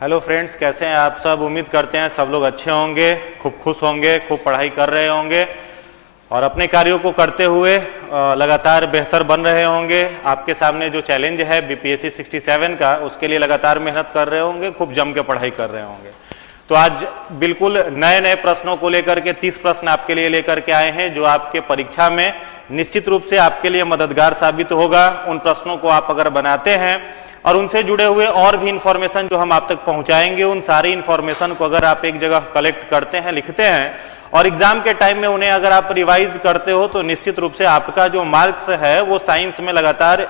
Hello friends, कैसे हैं आप सब। उम्मीद करते हैं सब लोग अच्छे होंगे, खूब खुश होंगे, खूब पढ़ाई कर रहे होंगे और अपने कार्यों को करते हुए लगातार बेहतर बन रहे होंगे। आपके सामने जो चैलेंज है बीपीएससी 67 का, उसके लिए लगातार मेहनत कर रहे होंगे, खूब जम के पढ़ाई कर रहे होंगे। तो आज बिल्कुल नए नए प्रश्नों को लेकर के 30 प्रश्न आपके लिए लेकर के आए हैं, जो आपके परीक्षा में निश्चित रूप से आपके लिए मददगार साबित होगा। उन प्रश्नों को आप अगर बनाते हैं और उनसे जुड़े हुए और भी इंफॉर्मेशन जो हम आप तक पहुंचाएंगे, उन सारी इंफॉर्मेशन को अगर आप एक जगह कलेक्ट करते हैं, लिखते हैं और एग्जाम के टाइम में उन्हें अगर आप रिवाइज करते हो, तो निश्चित रूप से आपका जो मार्क्स है वो साइंस में लगातार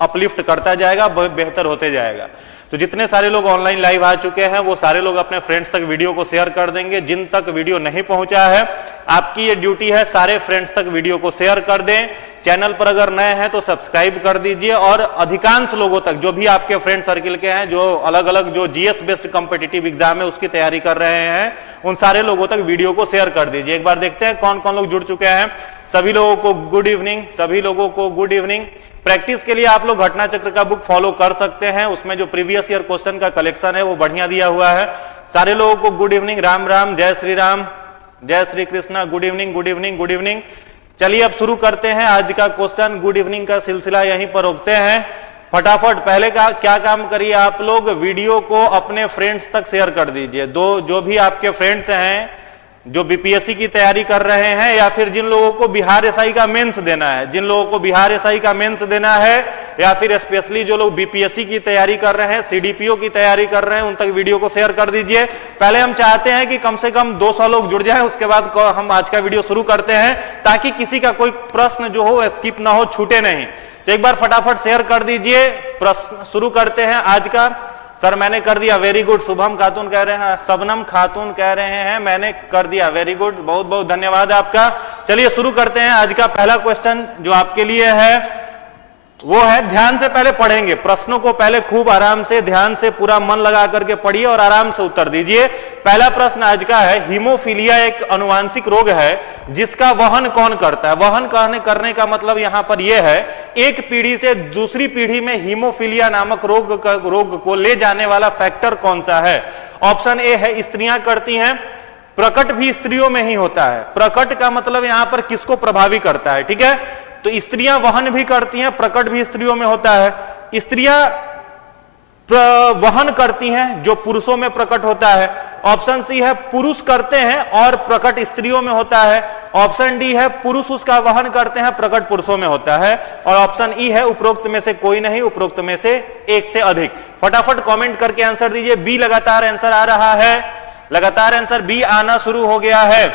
अपलिफ्ट करता जाएगा, बेहतर होते जाएगा। तो जितने सारे लोग ऑनलाइन लाइव आ चुके हैं वो सारे लोग अपने फ्रेंड्स तक वीडियो को शेयर कर देंगे। जिन तक वीडियो नहीं पहुंचा है, आपकी ये ड्यूटी है, सारे फ्रेंड्स तक वीडियो को शेयर कर दें। चैनल पर अगर नए हैं तो सब्सक्राइब कर दीजिए और अधिकांश लोगों तक, जो भी आपके फ्रेंड सर्किल के हैं, जो अलग अलग जो जीएस बेस्ड कॉम्पिटिटिव एग्जाम है उसकी तैयारी कर रहे हैं, उन सारे लोगों तक वीडियो को शेयर कर दीजिए। एक बार देखते हैं कौन कौन लोग जुड़ चुके हैं। सभी लोगों को गुड इवनिंग, सभी लोगों को गुड इवनिंग। प्रैक्टिस के लिए आप लोग घटना चक्र का बुक फॉलो कर सकते हैं, उसमें जो प्रीवियस ईयर क्वेश्चन का कलेक्शन है वो बढ़िया दिया हुआ है। सारे लोगों को गुड इवनिंग, राम राम, जय श्री राम, जय Shri Krishna, good evening, good evening, good evening. चलिए अब शुरू करते हैं आज का क्वेश्चन। गुड इवनिंग का सिलसिला यहीं पर रोकते हैं। फटाफट पहले का क्या काम करिए, आप लोग वीडियो को अपने फ्रेंड्स तक शेयर कर दीजिए। जो भी आपके फ्रेंड्स हैं जो बीपीएससी की तैयारी कर रहे हैं, या फिर जिन लोगों को बिहार एसआई का मेंस देना है, जिन लोगों को बिहार एसआई का मेंस देना है, या फिर स्पेशली जो लोग बीपीएससी की तैयारी कर रहे हैं, सीडीपीओ की तैयारी कर रहे हैं, उन तक वीडियो को शेयर कर दीजिए। पहले हम चाहते हैं कि कम से कम 200 लोग जुड़ जाएं, उसके बाद हम आज का वीडियो शुरू करते हैं, ताकि किसी का कोई प्रश्न जो हो स्किप ना हो, छूटे नहीं। तो एक बार फटाफट शेयर कर दीजिए। प्रश्न शुरू करते हैं आज का। सर मैंने कर दिया, वेरी गुड। शुभम खातून कह रहे हैं, शबनम खातून कह रहे हैं मैंने कर दिया, वेरी गुड, बहुत बहुत धन्यवाद आपका। चलिए शुरू करते हैं। आज का पहला क्वेश्चन जो आपके लिए है वो है, ध्यान से पहले पढ़ेंगे प्रश्नों को, पहले खूब आराम से ध्यान से पूरा मन लगा करके पढ़िए और आराम से उत्तर दीजिए। पहला प्रश्न आज का है, हीमोफीलिया एक अनुवांशिक रोग है जिसका वहन कौन करता है। वहन करने का मतलब यहां पर यह है, एक पीढ़ी से दूसरी पीढ़ी में हीमोफीलिया नामक रोग को ले जाने वाला फैक्टर कौन सा है। ऑप्शन ए है स्त्रियां करती हैं। प्रकट भी स्त्रियों में ही होता है। प्रकट का मतलब यहां पर किसको प्रभावी करता है, ठीक है। तो स्त्रियां वहन भी करती हैं, प्रकट भी स्त्रियों में होता है। स्त्रियां वहन करती हैं जो पुरुषों में प्रकट होता है। ऑप्शन सी है पुरुष करते हैं और प्रकट स्त्रियों में होता है। ऑप्शन डी है पुरुष उसका वहन करते हैं, प्रकट पुरुषों में होता है। और ऑप्शन ई है उपरोक्त में से कोई नहीं, उपरोक्त में से एक से अधिक। फटाफट कमेंट करके आंसर दीजिए। बी लगातार आंसर आ रहा है, लगातार आंसर बी आना शुरू हो गया है।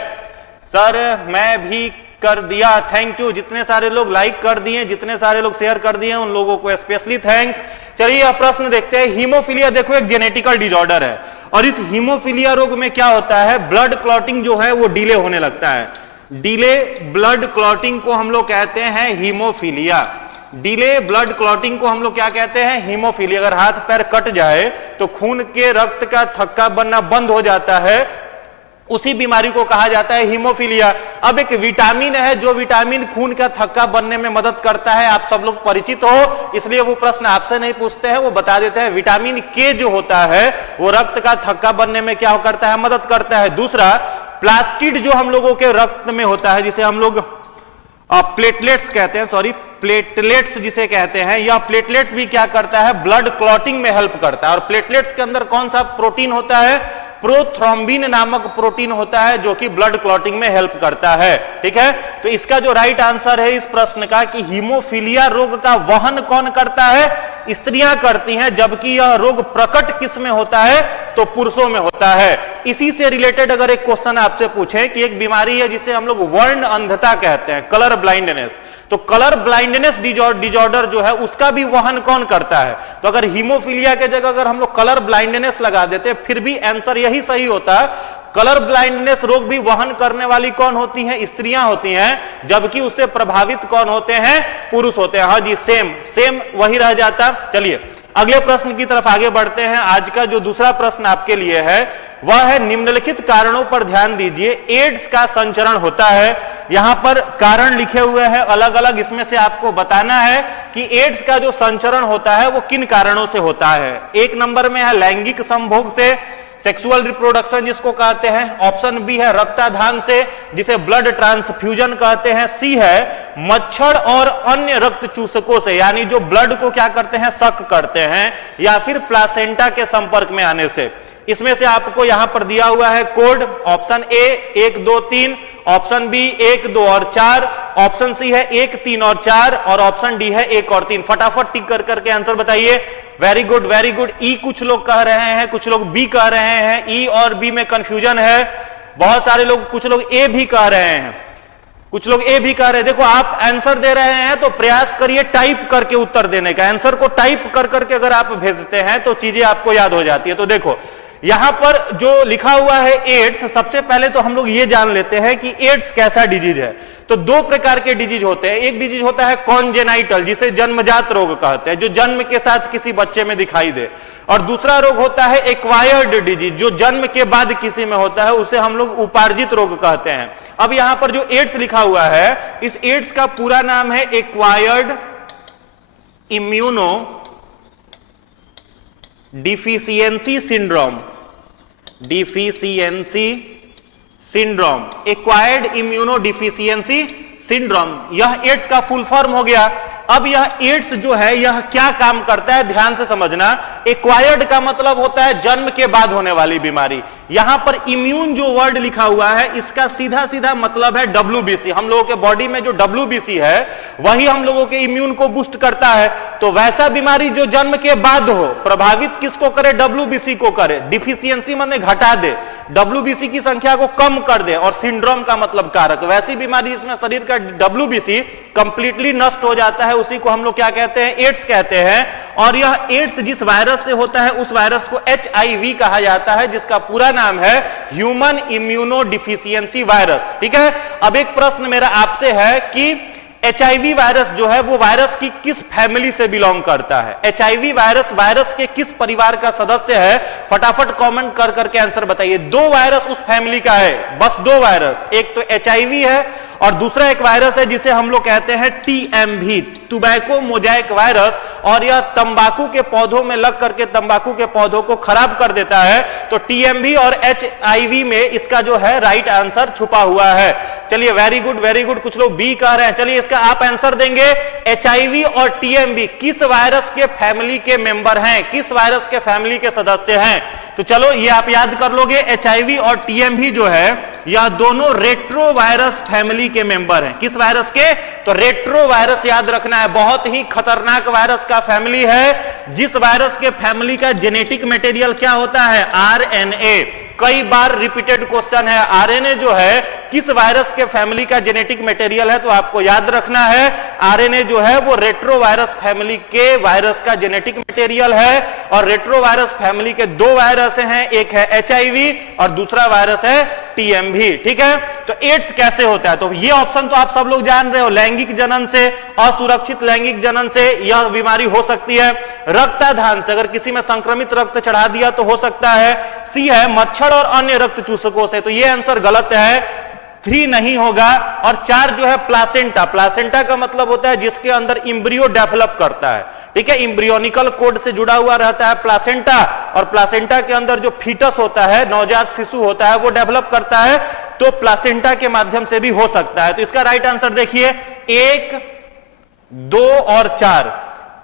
सर मैं भी कर दिया, थैंक यू। जितने सारे लोग लाइक कर दिए, जितने सारे लोग शेयर कर दिए, उन लोगों को स्पेशली थैंक्स। चलिए अब प्रश्न देखते हैं। हीमोफीलिया देखो एक जेनेटिकल डिसऑर्डर है, और इस हीमोफीलिया रोग में क्या होता है, ब्लड क्लॉटिंग जो है वो डिले होने लगता है। डिले ब्लड क्लॉटिंग को हम लोग कहते हैं हीमोफीलिया। डिले ब्लड क्लॉटिंग को हम लोग क्या कहते हैं, हीमोफीलिया। अगर हाथ पैर कट जाए तो खून के रक्त का थक्का बनना बंद हो जाता है, उसी बीमारी को कहा जाता है हीमोफीलिया। अब एक विटामिन है जो विटामिन खून का थक्का बनने में मदद करता है, आप सब लोग परिचित हो, इसलिए वो प्रश्न आपसे नहीं पूछते हैं, वो बता देते हैं। विटामिन के जो होता है वो रक्त का थक्का बनने में क्या करता है, मदद करता है। दूसरा प्लास्टिड जो हम लोगों के रक्त में होता है, जिसे हम लोग प्लेटलेट्स कहते हैं, सॉरी प्लेटलेट्स जिसे कहते हैं, यह प्लेटलेट्स भी क्या करता है, ब्लड क्लॉटिंग में हेल्प करता है। और प्लेटलेट्स के अंदर कौन सा प्रोटीन होता है, प्रोथ्रोम्बिन नामक प्रोटीन होता है, जो कि ब्लड क्लॉटिंग में हेल्प करता है, ठीक है। तो इसका जो राइट आंसर है इस प्रश्न का कि हीमोफीलिया रोग का वहन कौन करता है, स्त्रियां करती हैं, जबकि यह रोग प्रकट किस में होता है, तो पुरुषों में होता है। इसी से रिलेटेड अगर एक क्वेश्चन आपसे पूछे कि एक बीमारी है जिसे हम लोग वर्ण अंधता कहते हैं, कलर ब्लाइंडनेस, तो कलर ब्लाइंडनेस डिजॉर्डर जो है उसका भी वहन कौन करता है। तो अगर हीमोफीलिया के जगह अगर हम लोग कलर ब्लाइंडनेस लगा देते, फिर भी आंसर यही सही होता। कलर ब्लाइंडनेस रोग भी वहन करने वाली कौन होती हैं, स्त्रियां होती हैं, जबकि उससे प्रभावित कौन होते हैं, पुरुष होते हैं। हाँ जी, सेम वही रह जाता। चलिए अगले प्रश्न की तरफ आगे बढ़ते हैं। आज का जो दूसरा प्रश्न आपके लिए है, वह है निम्नलिखित कारणों पर ध्यान दीजिए। एड्स का संचरण होता है, यहां पर कारण लिखे हुए हैं अलग अलग, इसमें से आपको बताना है कि एड्स का जो संचरण होता है वो किन कारणों से होता है। एक नंबर में है लैंगिक संभोग से, सेक्सुअल रिप्रोडक्शन जिसको कहते हैं। ऑप्शन बी है रक्ताधान से, जिसे ब्लड ट्रांसफ्यूजन कहते हैं। सी है मच्छर और अन्य रक्त चूसकों से, यानी जो ब्लड को क्या करते हैं, सक करते हैं, या फिर प्लासेंटा के संपर्क में आने से। इसमें से आपको यहां पर दिया हुआ है code. Option A 1 2 3, option B 1 2 और 4, ऑप्शन सी है 1 3 और 4, और ऑप्शन डी है 1 और 3। फटाफट टिक कर करके आंसर बताइए। Very good very good. ई कुछ लोग कह रहे हैं, कुछ लोग बी कह रहे हैं। ई और बी में कंफ्यूजन है। बहुत सारे लोग, कुछ लोग ए भी कह रहे हैं, कुछ लोग ए भी कह रहे हैं। देखो आप आंसर दे रहे हैं तो प्रयास करिए टाइप करके उत्तर देने का। आंसर को टाइप कर करके अगर आप भेजते हैं तो चीजें आपको याद हो जाती है। तो देखो यहां पर जो लिखा हुआ है एड्स, सबसे पहले तो हम लोग ये जान लेते हैं कि एड्स कैसा डिजीज है। तो दो प्रकार के डिजीज होते हैं। एक डिजीज होता है कॉन्जेनाइटल, जिसे जन्मजात रोग कहते हैं, जो जन्म के साथ किसी बच्चे में दिखाई दे, और दूसरा रोग होता है एक्वायर्ड डिजीज, जो जन्म के बाद किसी में होता है, उसे हम लोग उपार्जित रोग कहते हैं। अब यहां पर जो एड्स लिखा हुआ है, इस एड्स का पूरा नाम है acquired immuno deficiency syndrome. Deficiency syndrome, acquired immuno deficiency syndrome, यह एड्स का फुल फॉर्म हो गया। अब यह एड्स जो है यह क्या काम करता है, ध्यान से समझना। एक्वायर्ड का मतलब होता है जन्म के बाद होने वाली बीमारी। यहां पर इम्यून जो वर्ड लिखा हुआ है, इसका सीधा सीधा मतलब है WBC। हम लोगों के बॉडी में जो WBC है वही हम लोगों के इम्यून को बूस्ट करता है। तो वैसा बीमारी जो जन्म के बाद हो, प्रभावित किसको करे, WBC को करे। डिफिशियंसी माने घटा दे, WBC की संख्या को कम कर दे, और सिंड्रोम का मतलब कारक। वैसी बीमारी जिसमें शरीर का WBC कंप्लीटली नष्ट हो जाता है, उसी को हम लोग क्या कहते हैं, एड्स कहते हैं। और यह एड्स जिस वायरस से होता है उस वायरस को HIV कहा जाता है, जिसका पूरा नाम है ह्यूमन इम्यूनो डिफिशियंसी वायरस। ठीक है। अब एक प्रश्न मेरा आपसे है कि HIV वायरस जो है वो वायरस की किस फैमिली से बिलोंग करता है। HIV वायरस वायरस के किस परिवार का सदस्य है, फटाफट कमेंट कर करके आंसर बताइए। दो वायरस उस फैमिली का है, बस दो वायरस, एक तो HIV है और दूसरा एक वायरस है जिसे हम लोग कहते हैं TMV, टुबैको मोजाइक वायरस, और यह तंबाकू के पौधों में लग करके तंबाकू के पौधों को खराब कर देता है। तो TMV और HIV में इसका जो है राइट आंसर छुपा हुआ है। चलिए वेरी गुड वेरी गुड। कुछ लोग बी कह रहे हैं, चलिए इसका आप आंसर देंगे। HIV और TMV किस वायरस के फैमिली के मेंबर हैं, किस वायरस के फैमिली के सदस्य हैं? तो चलो ये आप याद कर लोगे। HIV और TMV जो है यह दोनों रेट्रो वायरस फैमिली के मेंबर हैं। किस वायरस के? तो रेट्रो वायरस याद रखना है, बहुत ही खतरनाक वायरस का फैमिली है, जिस वायरस के फैमिली का जेनेटिक मटेरियल क्या होता है, RNA। कई बार रिपीटेड क्वेश्चन है, RNA जो है किस वायरस के फैमिली का जेनेटिक मटेरियल है, तो आपको याद रखना है RNA जो है वो रेट्रो वायरस फैमिली के वायरस का जेनेटिक मटेरियल है। और रेट्रो वायरस फैमिली के दो वायरस हैं, एक है HIV और दूसरा वायरस है TMV। ठीक है। तो एड्स कैसे होता है, तो ये ऑप्शन तो आप सब लोग जान रहे हो, लैंगिक जनन से, असुरक्षित लैंगिक जनन से यह बीमारी हो सकती है। रक्ताधान से, अगर किसी में संक्रमित रक्त चढ़ा दिया तो हो सकता है। सी है मच्छर और अन्य रक्त चूसकों से, तो ये आंसर गलत है, 3 नहीं होगा। और 4 जो है प्लासेंटा। प्लासेंटा का मतलब होता है जिसके अंदर इम्ब्रियो डेवलप करता है। ठीक है। इम्ब्रियोनिकल कोड से जुड़ा हुआ रहता है प्लासेंटा, और प्लासेंटा के अंदर जो फीटस होता है, नवजात शिशु होता है, वो डेवलप करता है, तो प्लासेंटा के माध्यम से भी हो सकता है। तो इसका राइट आंसर देखिए 1 2 और 4,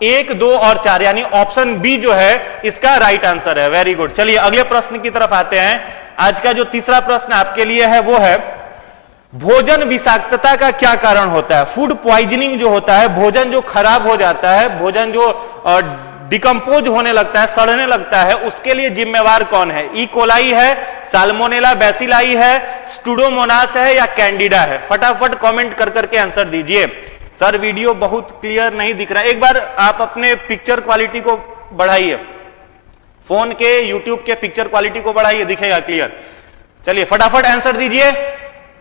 1 2 और 4, यानी ऑप्शन बी जो है इसका राइट आंसर है। Very good. चलिए अगले प्रश्न की तरफ आते हैं। आज का जो तीसरा प्रश्न आपके लिए है वो है भोजन विषाक्तता का क्या कारण होता है। फूड पॉइजनिंग जो होता है, भोजन जो खराब हो जाता है, भोजन जो डिकम्पोज होने लगता है, सड़ने लगता है, उसके लिए जिम्मेवार कौन है? ई कोलाई है, साल्मोनेला बैसिलाई है, स्टूडोमोनास है, या कैंडिडा है? फटाफट कमेंट कर करके आंसर दीजिए। सर वीडियो बहुत क्लियर नहीं दिख रहा है, एक बार आप अपने पिक्चर क्वालिटी को बढ़ाइए, फोन के यूट्यूब के पिक्चर क्वालिटी को बढ़ाइए, दिखेगा क्लियर। चलिए फटाफट आंसर दीजिए।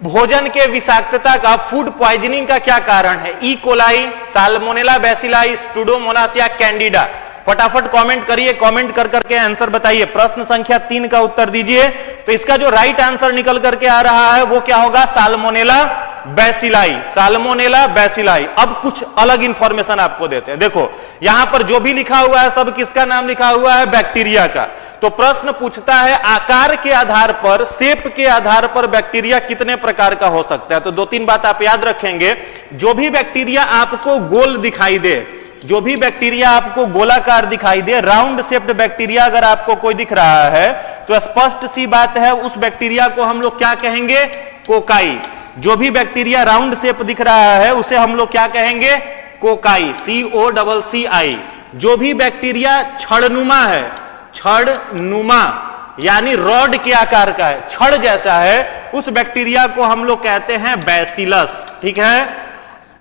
भोजन के विषाक्तता का, फूड पॉइजनिंग का क्या कारण है? ई कोलाई, साल्मोनेला बैसिलाई, स्टूडोमोनास या कैंडिडा? फटाफट कमेंट करिए, कमेंट कर करके आंसर बताइए। प्रश्न संख्या 3 का उत्तर दीजिए। तो इसका जो राइट आंसर निकल करके आ रहा है वो क्या होगा? Salmonella bacilli, salmonella bacilli. अब कुछ अलग इंफॉर्मेशन आपको देते हैं। देखो यहां पर जो भी लिखा हुआ है सब किसका नाम लिखा हुआ है? बैक्टीरिया का। तो प्रश्न पूछता है आकार के आधार पर, शेप के आधार पर बैक्टीरिया कितने प्रकार का हो सकता है। तो 2-3 बात आप याद रखेंगे। जो भी बैक्टीरिया आपको गोल दिखाई दे, जो भी बैक्टीरिया आपको गोलाकार दिखाई दे, राउंड शेप्ड बैक्टीरिया अगर आपको कोई दिख रहा है तो स्पष्ट सी बात है उस बैक्टीरिया को हम लोग क्या कहेंगे? कोकाई। जो भी बैक्टीरिया राउंड शेप दिख रहा है उसे हम लोग क्या कहेंगे? Cocci, COCCI। जो भी बैक्टीरिया छड़नुमा है, छड़नुमा यानी रॉड के आकार का है, छड़ जैसा है, उस बैक्टीरिया को हम लोग कहते हैं बैसिलस। ठीक है।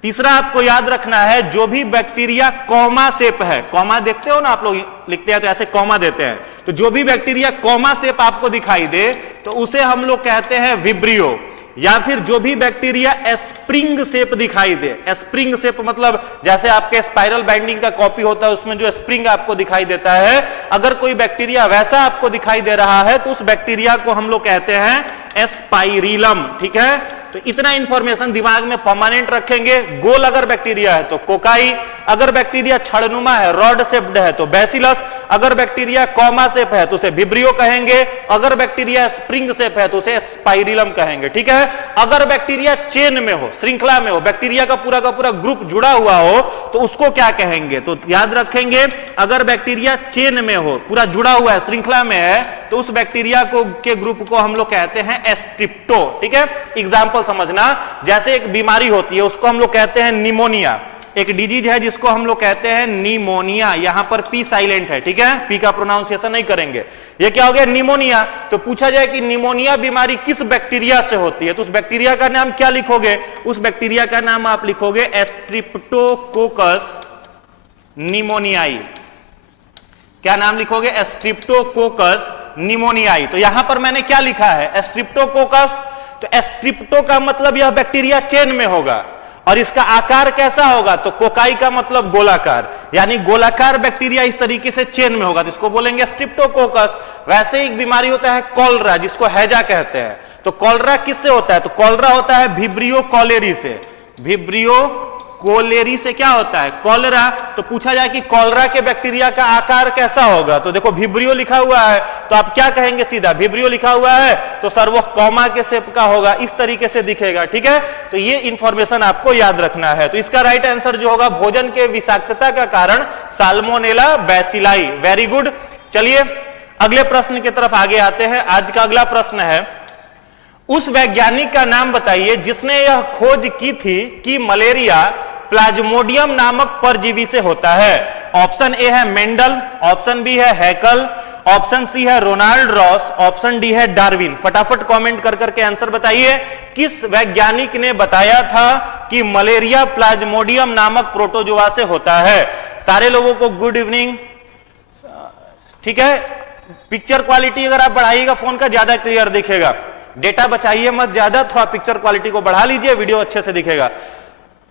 तीसरा आपको याद रखना है, जो भी बैक्टीरिया कॉमा शेप है, कॉमा देखते हो ना आप लोग लिखते हैं तो ऐसे कॉमा देते हैं, तो जो भी बैक्टीरिया कॉमा शेप आपको दिखाई दे तो उसे हम लोग कहते हैं विब्रियो। या फिर जो भी बैक्टीरिया स्प्रिंग शेप दिखाई दे, स्प्रिंग शेप मतलब जैसे आपके स्पाइरल बाइंडिंग का कॉपी होता है उसमें जो स्प्रिंग आपको दिखाई देता है, अगर कोई बैक्टीरिया वैसा आपको दिखाई दे रहा है तो उस बैक्टीरिया को हम लोग कहते हैं स्पाइरिलम। ठीक है। तो इतना इंफॉर्मेशन दिमाग में परमानेंट रखेंगे। गोल अगर बैक्टीरिया है तो कोकाई, अगर बैक्टीरिया छड़नुमा है, रॉड शेप्ड है तो बैसिलस, अगर बैक्टीरिया कॉमा शेप है तो उसे विब्रियो कहेंगे, अगर बैक्टीरिया स्प्रिंग शेप है तो उसे स्पाइरिलम कहेंगे। ठीक है। अगर बैक्टीरिया चेन में हो, श्रृंखला में हो, बैक्टीरिया का पूरा ग्रुप जुड़ा हुआ हो तो उसको क्या कहेंगे? तो याद रखेंगे अगर बैक्टीरिया चेन में हो, पूरा जुड़ा हुआ है, श्रृंखला में है, तो उस बैक्टीरिया को के ग्रुप को हम लोग कहते हैं स्ट्रिप्टो। ठीक है। एग्जाम्पल समझना, जैसे एक बीमारी होती है उसको हम लोग कहते हैं निमोनिया, एक डिजीज है जिसको हम लोग कहते हैं निमोनिया। यहां पर पी साइलेंट है। ठीक है। पी का प्रोनाउंसिएशन नहीं करेंगे। ये क्या हो गया? निमोनिया। तो पूछा जाए कि निमोनिया बीमारी किस बैक्टीरिया से होती है तो उस बैक्टीरिया का नाम क्या लिखोगे? उस बैक्टीरिया का नाम आप लिखोगे स्ट्रिप्टोकोकस निमोनियाई। क्या नाम लिखोगे? स्ट्रिप्टोकोकस निमोनियाई। तो यहां पर मैंने क्या लिखा है? स्ट्रिप्टोकोकस। तो स्ट्रिप्टो का मतलब यह बैक्टीरिया चेन में होगा और इसका आकार कैसा होगा? तो कोकाई का मतलब गोलाकार, यानी गोलाकार बैक्टीरिया इस तरीके से चेन में होगा तो इसको बोलेंगे स्ट्रिप्टोकोकस। वैसे एक बीमारी होता है कॉलरा, जिसको हैजा कहते हैं। तो कॉलरा किससे होता है? तो कॉलरा होता है विब्रियो कॉलेरी से। विब्रियो कोलेरी से क्या होता है? कॉलरा। तो पूछा जाए कि कॉलरा के बैक्टीरिया का आकार कैसा होगा तो देखो विब्रियो लिखा हुआ है तो आप क्या कहेंगे? सीधा विब्रियो लिखा हुआ है तो सर वो कॉमा के शेप का होगा, इस तरीके से दिखेगा। ठीक है। तो ये इंफॉर्मेशन आपको याद रखना है। तो इसका राइट आंसर जो होगा, भोजन के विषाक्तता का कारण साल्मोनेला बैसिलाई। Very good. चलिए अगले प्रश्न की तरफ आगे आते हैं। आज का अगला प्रश्न है, उस वैज्ञानिक का नाम बताइए जिसने यह खोज की थी कि मलेरिया प्लाज्मोडियम नामक परजीवी से होता है। ऑप्शन ए है मेंडल, ऑप्शन बी है हैकल, ऑप्शन सी है रोनाल्ड रॉस, ऑप्शन डी है डार्विन। फटाफट कमेंट कर करके आंसर बताइए। किस वैज्ञानिक ने बताया था कि मलेरिया प्लाज्मोडियम नामक प्रोटोजोआ से होता है? सारे लोगों को गुड इवनिंग। ठीक है। पिक्चर क्वालिटी अगर आप बढ़ाइएगा फोन का ज्यादा क्लियर दिखेगा। डेटा बचाइए मत ज्यादा, थोड़ा पिक्चर क्वालिटी को बढ़ा लीजिए, वीडियो अच्छे से दिखेगा।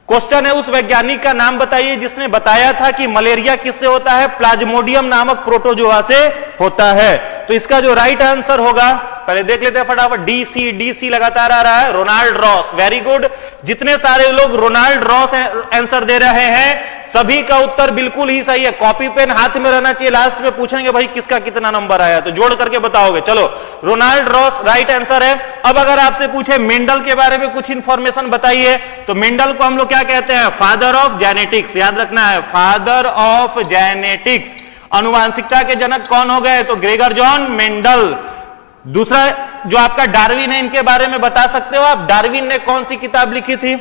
क्वेश्चन है, उस वैज्ञानिक का नाम बताइए जिसने बताया था कि मलेरिया किससे होता है? प्लाज्मोडियम नामक प्रोटोजोआ से होता है। तो इसका जो राइट आंसर होगा, पहले देख लेते हैं फटाफट। डी सी लगातार आ रहा है, रोनाल्ड रॉस। Very good. जितने सारे लोग रोनाल्ड रॉस आंसर दे रहे हैं सभी का उत्तर बिल्कुल ही सही है। कॉपी पेन हाथ में रहना चाहिए, लास्ट में पूछेंगे भाई किसका कितना नंबर आया तो जोड़ करके बताओगे। चलो रोनाल्ड रॉस राइट आंसर है। अब अगर आपसे पूछे मेंडल के बारे में कुछ इंफॉर्मेशन बताइए तो मेंडल को हम लोग क्या कहते हैं? Father of genetics. याद रखना है, फादर ऑफ जेनेटिक्स। अनुवांशिकता के जनक कौन हो गए? तो ग्रेगर जॉन मेंडल। दूसरा जो आपका डार्विन है, इनके बारे में बता सकते हो आप? डार्विन ने कौन सी किताब लिखी थी?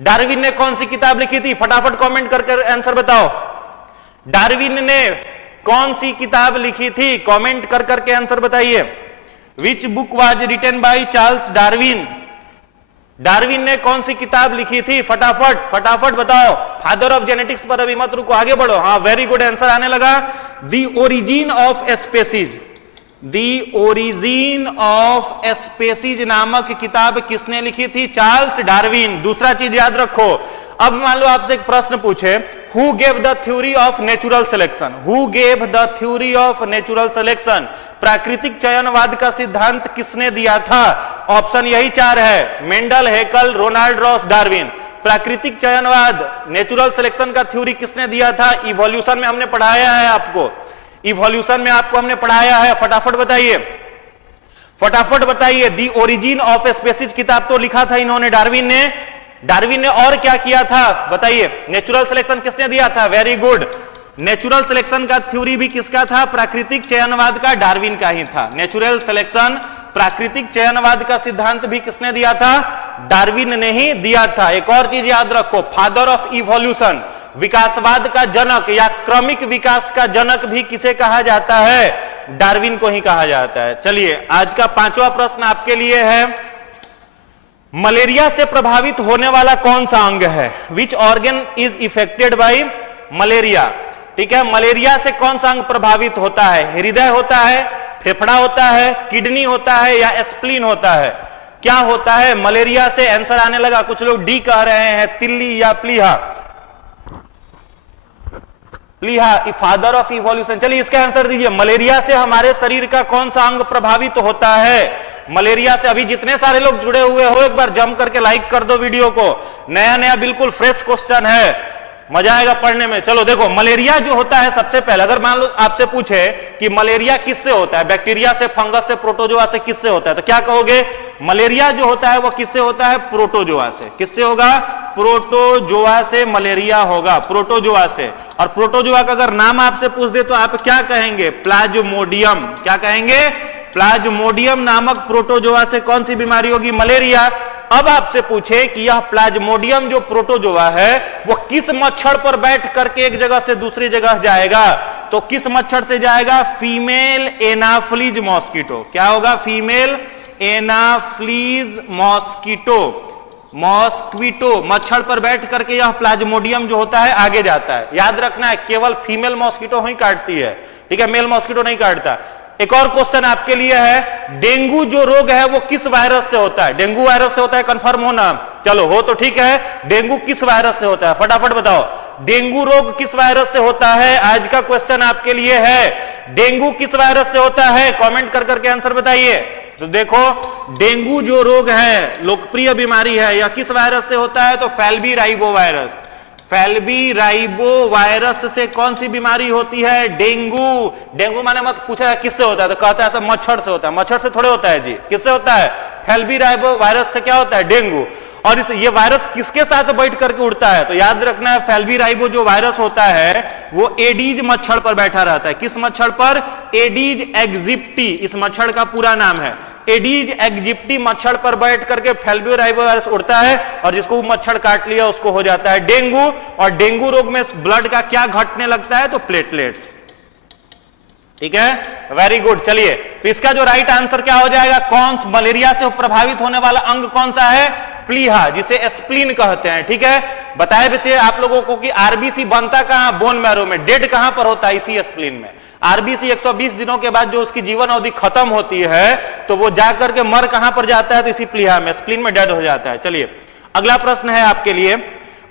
डार्विन ने कौन सी किताब लिखी थी? फटाफट कमेंट करके आंसर बताओ। डार्विन ने कौन सी किताब लिखी थी? कमेंट कर करके आंसर बताइए। Which book was written by Charles Darwin? Darwin ने कौन सी किताब लिखी थी? फटाफट फटाफट बताओ। फादर ऑफ जेनेटिक्स पर अभी मत रुको, आगे बढ़ो। हाँ वेरी गुड, आंसर आने लगा। The origin of species. The origin of species नामक किताब किसने लिखी थी? Charles Darwin. दूसरा चीज याद रखो, अब मान लो आपसे एक प्रश्न पूछे, who gave the theory of natural selection, who gave the theory of natural selection, प्राकृतिक चयनवाद का सिद्धांत किसने दिया था? ऑप्शन यही 4 है, Mendel, Haeckel, Ronald Ross, Darwin. प्राकृतिक चयनवाद, नेचुरल सिलेक्शन का थ्योरी किसने दिया था? इवोल्यूशन में हमने पढ़ाया है आपको, इवोल्यूशन में आपको हमने पढ़ाया है। फटाफट बताइए, फटाफट बताइए। दी ओरिजिन ऑफ स्पेसीज किताब तो लिखा था इन्होंने, डार्विन ने। डार्विन ने और क्या किया था बताइए? नेचुरल सिलेक्शन किसने दिया था? Very good. नेचुरल सिलेक्शन का थ्योरी भी किसका था? प्राकृतिक चयनवाद का, डार्विन का ही था। नेचुरल सिलेक्शन, प्राकृतिक चयनवाद का सिद्धांत भी किसने दिया था? डार्विन ने ही दिया था। एक और चीज याद रखो, फादर ऑफ इवोल्यूशन, विकासवाद का जनक या क्रमिक विकास का जनक भी किसे कहा जाता है? डार्विन को ही कहा जाता है। चलिए, आज का 5वां प्रश्न आपके लिए है, मलेरिया से प्रभावित होने वाला कौन सा अंग है? Which organ is affected by malaria? ठीक है, मलेरिया से कौन सा अंग प्रभावित होता है? हृदय होता है, फेफड़ा होता है, किडनी होता है या स्प्लीन होता है? क्या होता है मलेरिया से? आंसर आने लगा, कुछ लोग डी कह रहे हैं, तिल्ली या प्लीहा। प्लीहा, फादर ऑफ इवोल्यूशन। चलिए इसका आंसर दीजिए, मलेरिया से हमारे शरीर का कौन सा अंग प्रभावित होता है? मलेरिया से अभी जितने सारे लोग जुड़े हुए हो, एक बार जम करके लाइक कर दो वीडियो को। नया नया बिल्कुल फ्रेश क्वेश्चन है, मजा आएगा पढ़ने में। चलो देखो, मलेरिया जो होता है, सबसे पहले अगर मान लो आपसे पूछे कि मलेरिया किससे होता है, बैक्टीरिया से, फंगस से, प्रोटोजोआ से, किससे होता है, तो क्या कहोगे? मलेरिया जो होता है वो किससे होता है? प्रोटोजोआ से। किससे होगा? प्रोटोजोआ से मलेरिया होगा, प्रोटोजोआ से। और प्रोटोजोआ का अगर नाम आपसे पूछ दे तो आप क्या कहेंगे? प्लाज्मोडियम। क्या कहेंगे? प्लाज्मोडियम नामक प्रोटोजोआ से कौन सी बीमारी होगी? मलेरिया। अब आपसे पूछे कि यह प्लाज्मोडियम जो प्रोटोजोआ है वो किस मच्छर पर बैठ करके एक जगह से दूसरी जगह जाएगा, तो किस मच्छर से जाएगा? Female Anopheles mosquito. क्या होगा? फीमेल एनाफ्लीज मॉस्किटो, मॉस्क्विटो मच्छर पर बैठ करके यह प्लाज्मोडियम जो होता है आगे जाता है। याद रखना है, केवल फीमेल मॉस्किटो ही काटती है, ठीक है, मेल मॉस्किटो नहीं काटता। एक और क्वेश्चन आपके लिए है, डेंगू जो रोग है वो किस वायरस से होता है? डेंगू वायरस से होता है, कंफर्म हो ना? चलो हो तो ठीक है। डेंगू किस वायरस से होता है? फटाफट बताओ, डेंगू रोग किस वायरस से होता है? आज का क्वेश्चन आपके लिए है, डेंगू किस वायरस से होता है? कमेंट कर करके आंसर बताइए। तो देखो, डेंगू जो रोग है, लोकप्रिय बीमारी है, यह किस वायरस से होता है? तो फैल्बीराइबो वायरस। फैल्बीराइबो वायरस से कौन सी बीमारी होती है? डेंगू। डेंगू माने मत पूछा है किससे होता है, तो कहता है सब मच्छर से होता है। मच्छर से थोड़े होता है जी, किससे होता है? फैल्बीराइबो वायरस से क्या होता है? डेंगू। और ये वायरस किसके साथ बैठ करके उड़ता है? तो याद रखना है, फैल्बीराइबो जो वायरस होता है वो एडीज मच्छर पर बैठा रहता है। किस मच्छर पर? एडीज एग्जिप्टी, इस मच्छर का पूरा नाम है। एडीज एग्जिप्टी मच्छर पर बैठ करके फैल्बीराइबो वायरस उड़ता है और जिसको मच्छर काट लिया उसको हो जाता है डेंगू। और डेंगू रोग में ब्लड का क्या घटने लगता है? तो प्लेटलेट्स। ठीक है, वेरी गुड। चलिए, तो इसका जो राइट आंसर क्या हो जाएगा? कौन मलेरिया से प्रभावित होने वाला अंग कौन सा है? प्लीहा, जिसे स्प्लीन कहते हैं। ठीक है, बताए भी थे आप लोगों को कि आरबीसी बनता कहां? बोन मैरो में। डेड कहां पर होता है? इसी स्प्लीन में। आरबीसी 120 दिनों के बाद जो उसकी जीवन अवधि खत्म होती है तो वो जाकर के मर कहां पर जाता है? तो इसी प्लीहा में, स्प्लीन में डेड हो जाता है। चलिए, अगला प्रश्न है आपके लिए,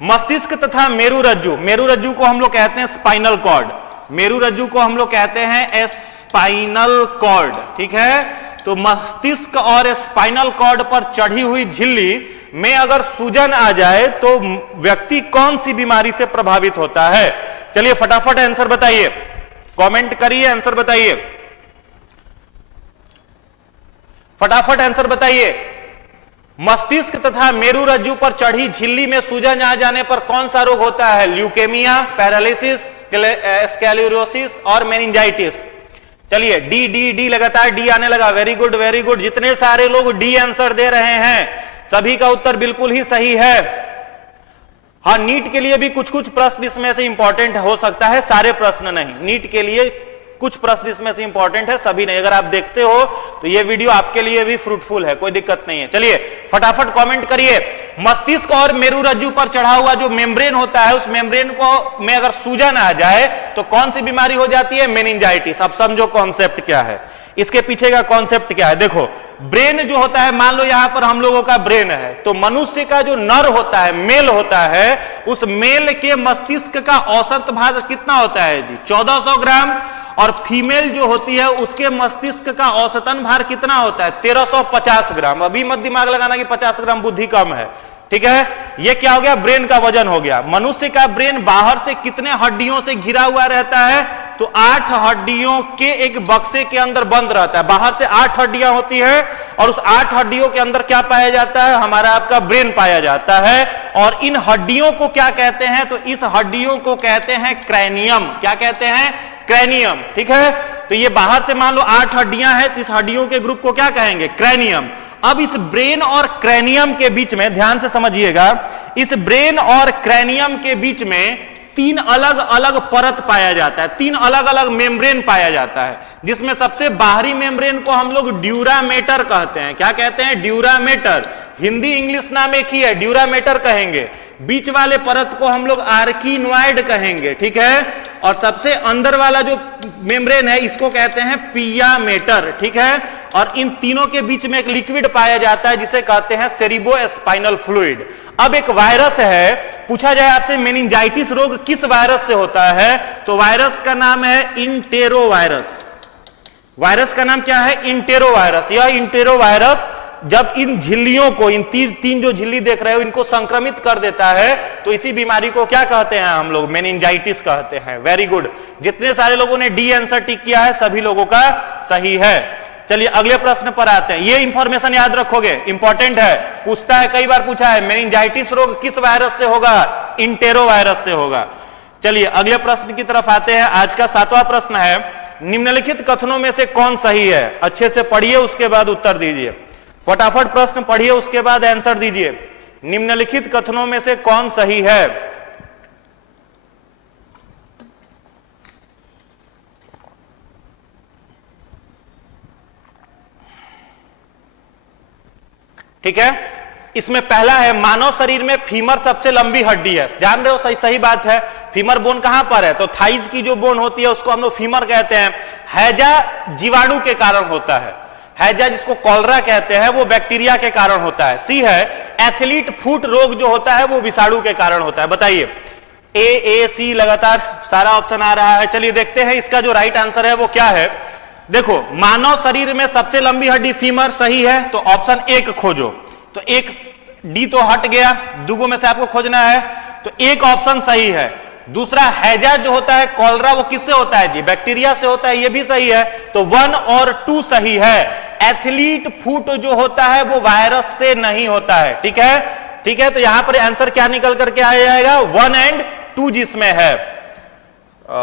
मस्तिष्क तथा मेरुरज्जु, मेरुरज्जु को हम लोग कहते हैं स्पाइनल कॉर्ड, मेरुरज्जु को हम लोग कहते हैं स्पाइनल कॉर्ड। ठीक है, तो मस्तिष्क और स्पाइनल कॉर्ड पर चढ़ी हुई झिल्ली में अगर सूजन आ जाए तो व्यक्ति कौन सी बीमारी से प्रभावित होता है? चलिए फटाफट आंसर बताइए, कमेंट करिए, आंसर बताइए, फटाफट आंसर बताइए। मस्तिष्क तथा मेरुरज्जु पर चढ़ी झिल्ली में सूजन आ जाने पर कौन सा रोग होता है? ल्यूकेमिया, पैरालिसिस, स्क्लेरोसिस और मेनिंजाइटिस। चलिए, डी डी डी लगातार डी आने लगा। Very good, very good. जितने सारे लोग डी आंसर दे रहे हैं सभी का उत्तर बिल्कुल ही सही है। हाँ, नीट के लिए भी कुछ कुछ प्रश्न इसमें से इंपॉर्टेंट हो सकता है, सारे प्रश्न नहीं। नीट के लिए कुछ प्रश्न इसमें से इंपॉर्टेंट है, सभी नहीं। अगर आप देखते हो तो ये वीडियो आपके लिए भी फ्रूटफुल है, कोई दिक्कत नहीं है। चलिए फटाफट कमेंट करिए, मस्तिष्क और मेरुरज्जु पर चढ़ा हुआ जो मेम्ब्रेन होता है उस मेम्ब्रेन को में अगर सूजन आ जाए तो कौन सी बीमारी हो जाती है? मेनिंजाइटिस। अब समझो कॉन्सेप्ट क्या है, इसके पीछे का कॉन्सेप्ट क्या है। देखो, ब्रेन जो होता है, मान लो यहां पर हम लोगों का ब्रेन है, तो मनुष्य का जो नर होता है, मेल होता है, उस मेल के मस्तिष्क का औसत भार कितना होता है जी? 1400 ग्राम। और फीमेल जो होती है उसके मस्तिष्क का औसतन भार कितना होता है? 1350 ग्राम। अभी मत दिमाग लगाना कि 50 ग्राम बुद्धि कम है, ठीक है। ये क्या हो गया? ब्रेन का वजन हो गया। मनुष्य का ब्रेन बाहर से कितने हड्डियों से घिरा हुआ रहता है? तो 8 हड्डियों के एक बक्से के अंदर बंद रहता है। बाहर से 8 हड्डियां होती है और उस 8 हड्डियों के अंदर क्या पाया जाता है? हमारा आपका ब्रेन पाया जाता है। और इन हड्डियों को क्या कहते हैं? तो इस हड्डियों को कहते हैं क्रैनियम। क्या कहते हैं? क्रैनियम, ठीक है। तो ये बाहर से मान लो 8 हड्डियां हैं, तो इस हड्डियों के ग्रुप को क्या कहेंगे? क्रैनियम। अब इस ब्रेन और क्रैनियम के बीच में ध्यान से समझिएगा, इस ब्रेन और क्रैनियम के बीच में 3 अलग अलग परत पाया जाता है, 3 अलग अलग मेम्ब्रेन पाया जाता है, जिसमें सबसे बाहरी मेम्ब्रेन को हम लोग ड्यूरामेटर कहते हैं। क्या कहते हैं? ड्यूरामेटर। हिंदी इंग्लिश नाम एक ही है, ड्यूरामेटर कहेंगे। बीच वाले परत को हम लोग आर्किनॉइड कहेंगे, ठीक है। और सबसे अंदर वाला जो मेम्ब्रेन है इसको कहते हैं पियामेटर, ठीक है। और इन तीनों के बीच में एक लिक्विड पाया जाता है जिसे कहते हैं सेरिब्रोस्पाइनल फ्लूइड। अब एक वायरस है, पूछा जाए आपसे मेनिंजाइटिस रोग किस वायरस से होता है? तो वायरस का नाम है इंटेरो वायरस। वायरस का नाम क्या है? Intero virus. यह इंटेरो वायरस जब इन झिल्लियों को, इन तीन जो झिल्ली देख रहे हो, इनको संक्रमित कर देता है, तो इसी बीमारी को क्या कहते हैं हम लोग? मेनिंजाइटिस कहते हैं। Very good. जितने सारे लोगों ने डी आंसर टिक किया है सभी लोगों का सही है। चलिए अगले प्रश्न पर आते हैं। ये इंफॉर्मेशन याद रखोगे, इंपॉर्टेंट है, पूछता है, कई बार पूछा है, मेनिंजाइटिस रोग किस वायरस से होगा? इंटेरो वायरस से होगा। चलिए अगले प्रश्न की तरफ आते हैं। आज का 7वां प्रश्न है, निम्नलिखित कथनों में से कौन सही है? अच्छे से पढ़िए, उसके बाद उत्तर दीजिए। फटाफट प्रश्न पढ़िए, उसके बाद आंसर दीजिए। निम्नलिखित कथनों में से कौन सही है? ठीक है। इसमें पहला है, मानव शरीर में फीमर सबसे लंबी हड्डी है। जान रहे हो, सही सही बात है। फीमर बोन कहां पर है? तो थाइज की जो बोन होती है उसको हम लोग फीमर कहते हैं। हैजा जीवाणु के कारण होता है। हैजा जिसको कॉलरा कहते हैं वो बैक्टीरिया के कारण होता है। सी है, एथलीट फुट रोग जो होता है वो विषाणु के कारण होता है। बताइए, ए सी लगातार सारा ऑप्शन आ रहा है। चलिए देखते हैं इसका जो राइट आंसर है वो क्या है। देखो, मानव शरीर में सबसे लंबी हड्डी फीमर सही है, तो ऑप्शन 1 खोजो। तो एक डी तो हट गया, दुगो में से आपको खोजना है, तो एक ऑप्शन सही है। दूसरा हैजा जो होता है कॉलरा, वो किससे होता है जी? बैक्टीरिया से होता है, ये भी सही है। तो 1 और 2 सही है। एथलीट फुट जो होता है वो वायरस से नहीं होता है, ठीक है, ठीक है। तो यहां पर आंसर क्या निकल करके आ जाएगा? 1 और 2 जिसमें है,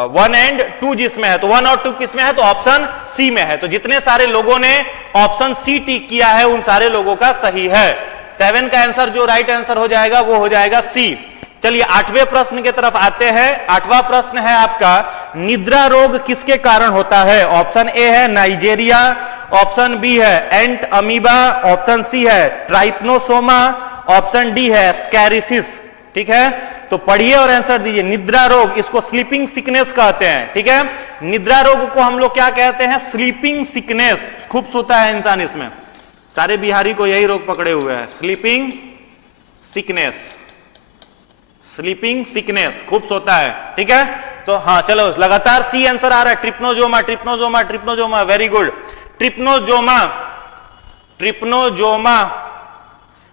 1 और 2 जिसमें है, तो 1 और 2 किसमें है? तो ऑप्शन सी में है। तो जितने सारे लोगों ने ऑप्शन सी टिक किया है उन सारे लोगों का सही है। 7 का आंसर जो राइट आंसर हो जाएगा वो हो जाएगा सी। चलिए 8वें प्रश्न की तरफ आते हैं। 8वां प्रश्न है आपका, निद्रा रोग किसके कारण होता है? ऑप्शन ए है नाइजेरिया, ऑप्शन बी है एंट अमीबा, ऑप्शन सी है ट्राइपनोसोमा, ऑप्शन डी है स्कैरिसिस, ठीक है। तो पढ़िए और आंसर दीजिए। निद्रा रोग, इसको स्लीपिंग सिकनेस कहते हैं, ठीक है। निद्रा रोग को हम लोग क्या कहते हैं? Sleeping sickness. खूब सोता है इंसान, इसमें सारे बिहारी को यही रोग पकड़े हुए हैं, स्लीपिंग सिकनेस। स्लीपिंग सिकनेस, खूब सोता है, ठीक है। तो हाँ चलो, लगातार सी आंसर आ रहा है। ट्रिप्नोजोमा, ट्रिप्नोजोमा, ट्रिप्नोजोमा, वेरी गुड। ट्रिप्नोजोमा, ट्रिप्नोजोमा,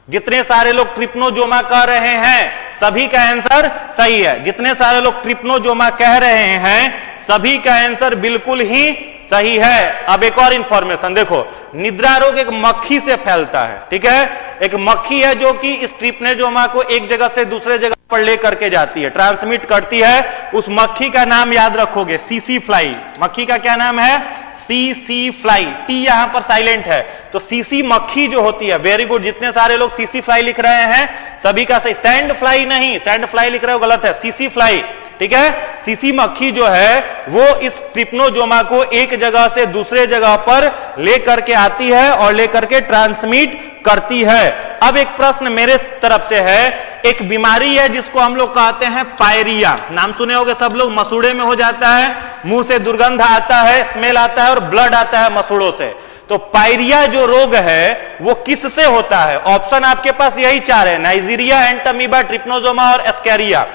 जितने सारे लोग ट्रिप्नोजोमा कह रहे हैं सभी का आंसर सही है। जितने सारे लोग ट्रिप्नोजोमा कह रहे हैं सभी का आंसर बिल्कुल ही सही है। अब एक और इंफॉर्मेशन देखो, निद्रा रोग एक मक्खी से फैलता है, ठीक है। एक मक्खी है जो कि इस ट्रिप्नोजोमा को एक जगह से दूसरे जगह पर लेकर के जाती है, ट्रांसमिट करती है। उस मक्खी का नाम याद रखोगे, सीसी फ्लाई। मक्खी का क्या नाम है? CC fly. टी यहां पर साइलेंट है, तो सीसी मक्खी जो होती है। वेरी गुड, जितने सारे लोग सीसी फ्लाई लिख रहे हैं सभी का सही। सैंड फ्लाई नहीं, सैंड फ्लाई लिख रहे हो गलत है, सीसी फ्लाई, ठीक है। सीसी मक्खी जो है वो इस ट्रिप्नोजोमा को एक जगह से दूसरे जगह पर लेकर के आती है और लेकर के ट्रांसमिट करती है। अब एक प्रश्न मेरे तरफ से है, एक बीमारी है जिसको हम लोग कहते हैं पायरिया। नाम सुने होंगे सब लोग, मसूड़े में हो जाता है, मुंह से दुर्गंध आता है, स्मेल आता है और ब्लड आता है मसूड़ों से। तो पायरिया जो रोग है वो किससे होता है? ऑप्शन आपके पास यही 4 है, नाइजीरिया, एंटमीबा, ट्रिप्नोसोमा और एस्कैरिया।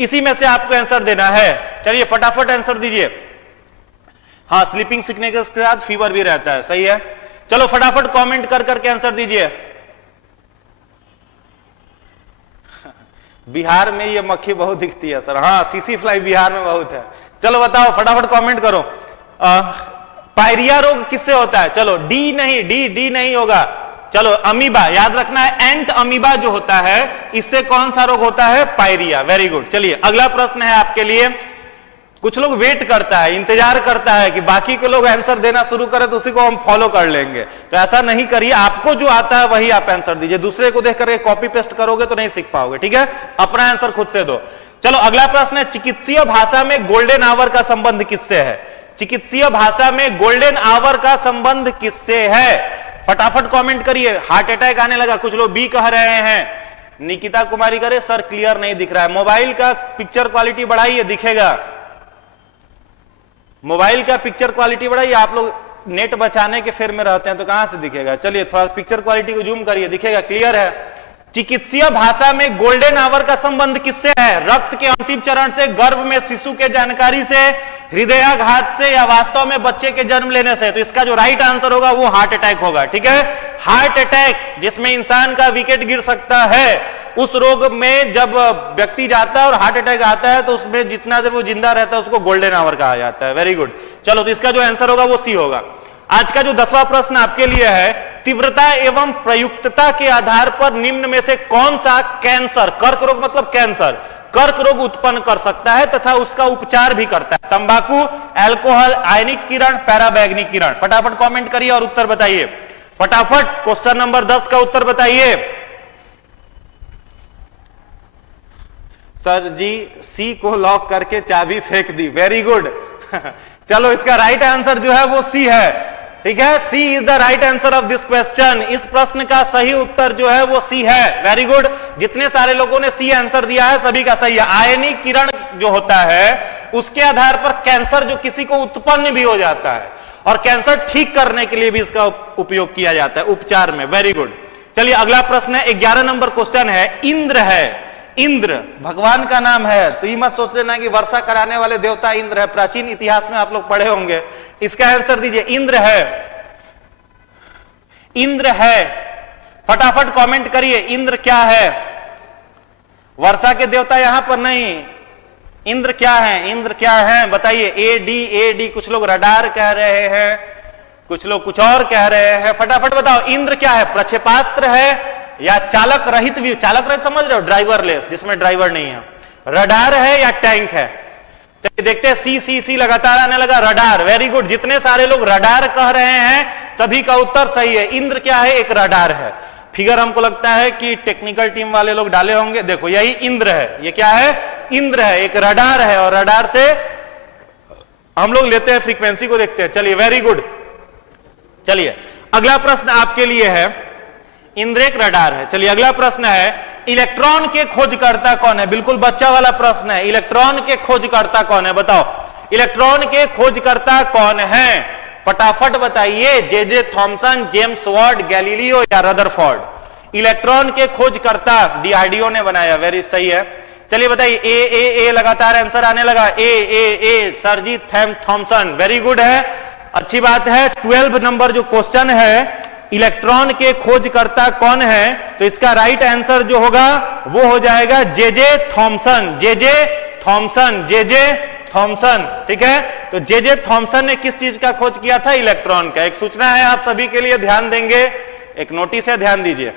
इसी में से आपको आंसर देना है। चलिए फटाफट आंसर दीजिए। हाँ, स्लीपिंग सिकनेस के साथ फीवर भी रहता है, सही है। चलो फटाफट कमेंट कर करके आंसर दीजिए। बिहार में ये मक्खी बहुत दिखती है सर। हाँ, सीसी फ्लाई बिहार में बहुत है। चलो बताओ, फटाफट कमेंट करो। पायरिया रोग किससे होता है? चलो डी नहीं होगा। चलो अमीबा याद रखना है, एंट अमीबा जो होता है इससे कौन सा रोग होता है? पायरिया। Very good. चलिए अगला प्रश्न है आपके लिए। कुछ लोग वेट करता है, इंतजार करता है कि बाकी के लोग आंसर देना शुरू करें तो उसी को हम फॉलो कर लेंगे। तो ऐसा नहीं करिए, आपको जो आता है वही आप आंसर दीजिए। दूसरे को देख करके कॉपी पेस्ट करोगे तो नहीं सीख पाओगे, ठीक है? अपना आंसर खुद से दो। चलो अगला प्रश्न है, चिकित्सीय भाषा में गोल्डन आवर का संबंध किससे है? चिकित्सीय भाषा में गोल्डन आवर का संबंध किससे है? फटाफट कमेंट करिए। हार्ट अटैक आने लगा, कुछ लोग बी कह रहे हैं। निकिता कुमारी करे सर क्लियर नहीं दिख रहा है। मोबाइल का पिक्चर क्वालिटी बढ़ाइए, दिखेगा। मोबाइल का पिक्चर क्वालिटी बढ़ाइए। आप लोग नेट बचाने के फेर में रहते हैं तो कहां से दिखेगा? चलिए थोड़ा पिक्चर क्वालिटी को जूम करिए, दिखेगा, क्लियर है। चिकित्सीय भाषा में गोल्डन आवर का संबंध किससे है? रक्त के अंतिम चरण से, गर्भ में शिशु के जानकारी से, हृदयाघात से, या वास्तव में बच्चे के जन्म लेने से? तो इसका जो राइट आंसर होगा वो हार्ट अटैक होगा, ठीक है? हार्ट अटैक जिसमें इंसान का विकेट गिर सकता है, उस रोग में जब व्यक्ति जाता है और हार्ट अटैक आता है तो उसमें जितना देर वो जिंदा रहता है उसको गोल्डन आवर कहा जाता है। Very good. चलो तो इसका जो आंसर होगा वो सी होगा। आज का जो 10वां प्रश्न आपके लिए है, तीव्रता एवं प्रयुक्तता के आधार पर निम्न में से कौन सा कैंसर, कर्क रोग मतलब कैंसर, कर्क रोग उत्पन्न कर सकता है तथा उसका उपचार भी करता है? तंबाकू, अल्कोहल, आयनिक किरण, पैराबैंगनी किरण। फटाफट कमेंट करिए और उत्तर बताइए। फटाफट क्वेश्चन नंबर 10 का उत्तर बताइए। सर जी सी को लॉक करके चाबी फेंक दी। Very good. चलो इसका राइट आंसर जो है वो सी है, ठीक है? C is the right answer of this question. इस प्रश्न का सही उत्तर जो है वो सी है। Very good. जितने सारे लोगों ने सी आंसर दिया है सभी का सही है। आयनिक किरण जो होता है उसके आधार पर कैंसर जो किसी को उत्पन्न भी हो जाता है और कैंसर ठीक करने के लिए भी इसका उपयोग किया जाता है उपचार में। Very good. चलिए अगला प्रश्न है, 11 नंबर क्वेश्चन है। इंद्र है, इंद्र भगवान का नाम है, तो ये मत सोच लेना कि वर्षा कराने वाले देवता इंद्र है। प्राचीन इतिहास में आप लोग पढ़े होंगे। इसका आंसर दीजिए। इंद्र है, इंद्र है। फटाफट कमेंट करिए, इंद्र क्या है? वर्षा के देवता यहां पर नहीं। इंद्र क्या है? इंद्र क्या है बताइए। A D. कुछ लोग रडार कह रहे हैं, कुछ लोग कुछ और कह रहे हैं। फटाफट बताओ इंद्र क्या है? प्रक्षेपास्त्र है या चालक रहित भी? चालक रहित समझ रहे हो, ड्राइवरलेस, जिसमें ड्राइवर नहीं है। रडार है या टैंक है? चलिए देखते हैं। सी लगातार आने लगा। रडार। Very good. जितने सारे लोग रडार कह रहे हैं सभी का उत्तर सही है। इंद्र क्या है? एक रडार है। फिगर हमको लगता है कि टेक्निकल टीम वाले लोग डाले होंगे। देखो यही इंद्र है। ये क्या है? इंद्र है, एक रडार है और रडार से हम लोग लेते हैं फ्रीक्वेंसी को देखते हैं। चलिए वेरी गुड। चलिए अगला प्रश्न आपके लिए है। इंद्र एक रडार है। चलिए अगला प्रश्न है, इलेक्ट्रॉन के खोजकर्ता कौन है? बिल्कुल बच्चा वाला प्रश्न है। इलेक्ट्रॉन के खोजकर्ता कौन है? बताओ इलेक्ट्रॉन के खोजकर्ता कौन है? फटाफट बताइए। J Thomson, James Watt, Galileo या रदरफोर्ड? इलेक्ट्रॉन के खोजकर्ता डीआरडीओ ने बनाया। वेरी सही है। चलिए बताइए। ए लगातार आंसर आने लगा। ए सरजी थॉमसन। वेरी गुड है, अच्छी बात है। 12 नंबर जो क्वेश्चन है, इलेक्ट्रॉन के खोजकर्ता कौन है, तो इसका राइट आंसर जो होगा वो हो जाएगा जे थॉमसन। जे थॉमसन, ठीक है? तो जे थॉमसन ने किस चीज का खोज किया था? इलेक्ट्रॉन का। एक सूचना है आप सभी के लिए, ध्यान देंगे। एक नोटिस है, ध्यान दीजिए।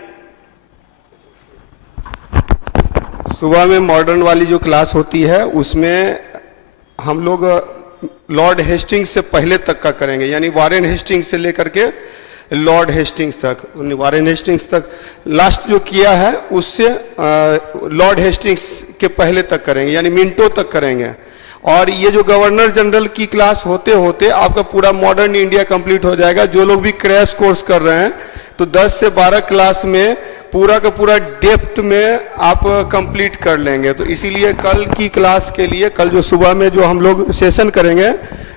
सुबह में मॉडर्न वाली जो क्लास होती है उसमें हम लोग लॉर्ड हेस्टिंग्स से पहले तक का करेंगे, यानी वारेन हेस्टिंग्स से लेकर के लॉर्ड हेस्टिंग्स तक, वारेन हेस्टिंग्स तक लास्ट जो किया है उससे लॉर्ड हेस्टिंग्स के पहले तक करेंगे, यानी मिनटों तक करेंगे। और ये जो गवर्नर जनरल की क्लास होते होते आपका पूरा मॉडर्न इंडिया कंप्लीट हो जाएगा। जो लोग भी क्रैश कोर्स कर रहे हैं तो 10 से 12 क्लास में पूरा का पूरा डेप्थ में आप कंप्लीट कर लेंगे। तो इसीलिए कल की क्लास के लिए, कल जो सुबह में जो हम लोग सेशन करेंगे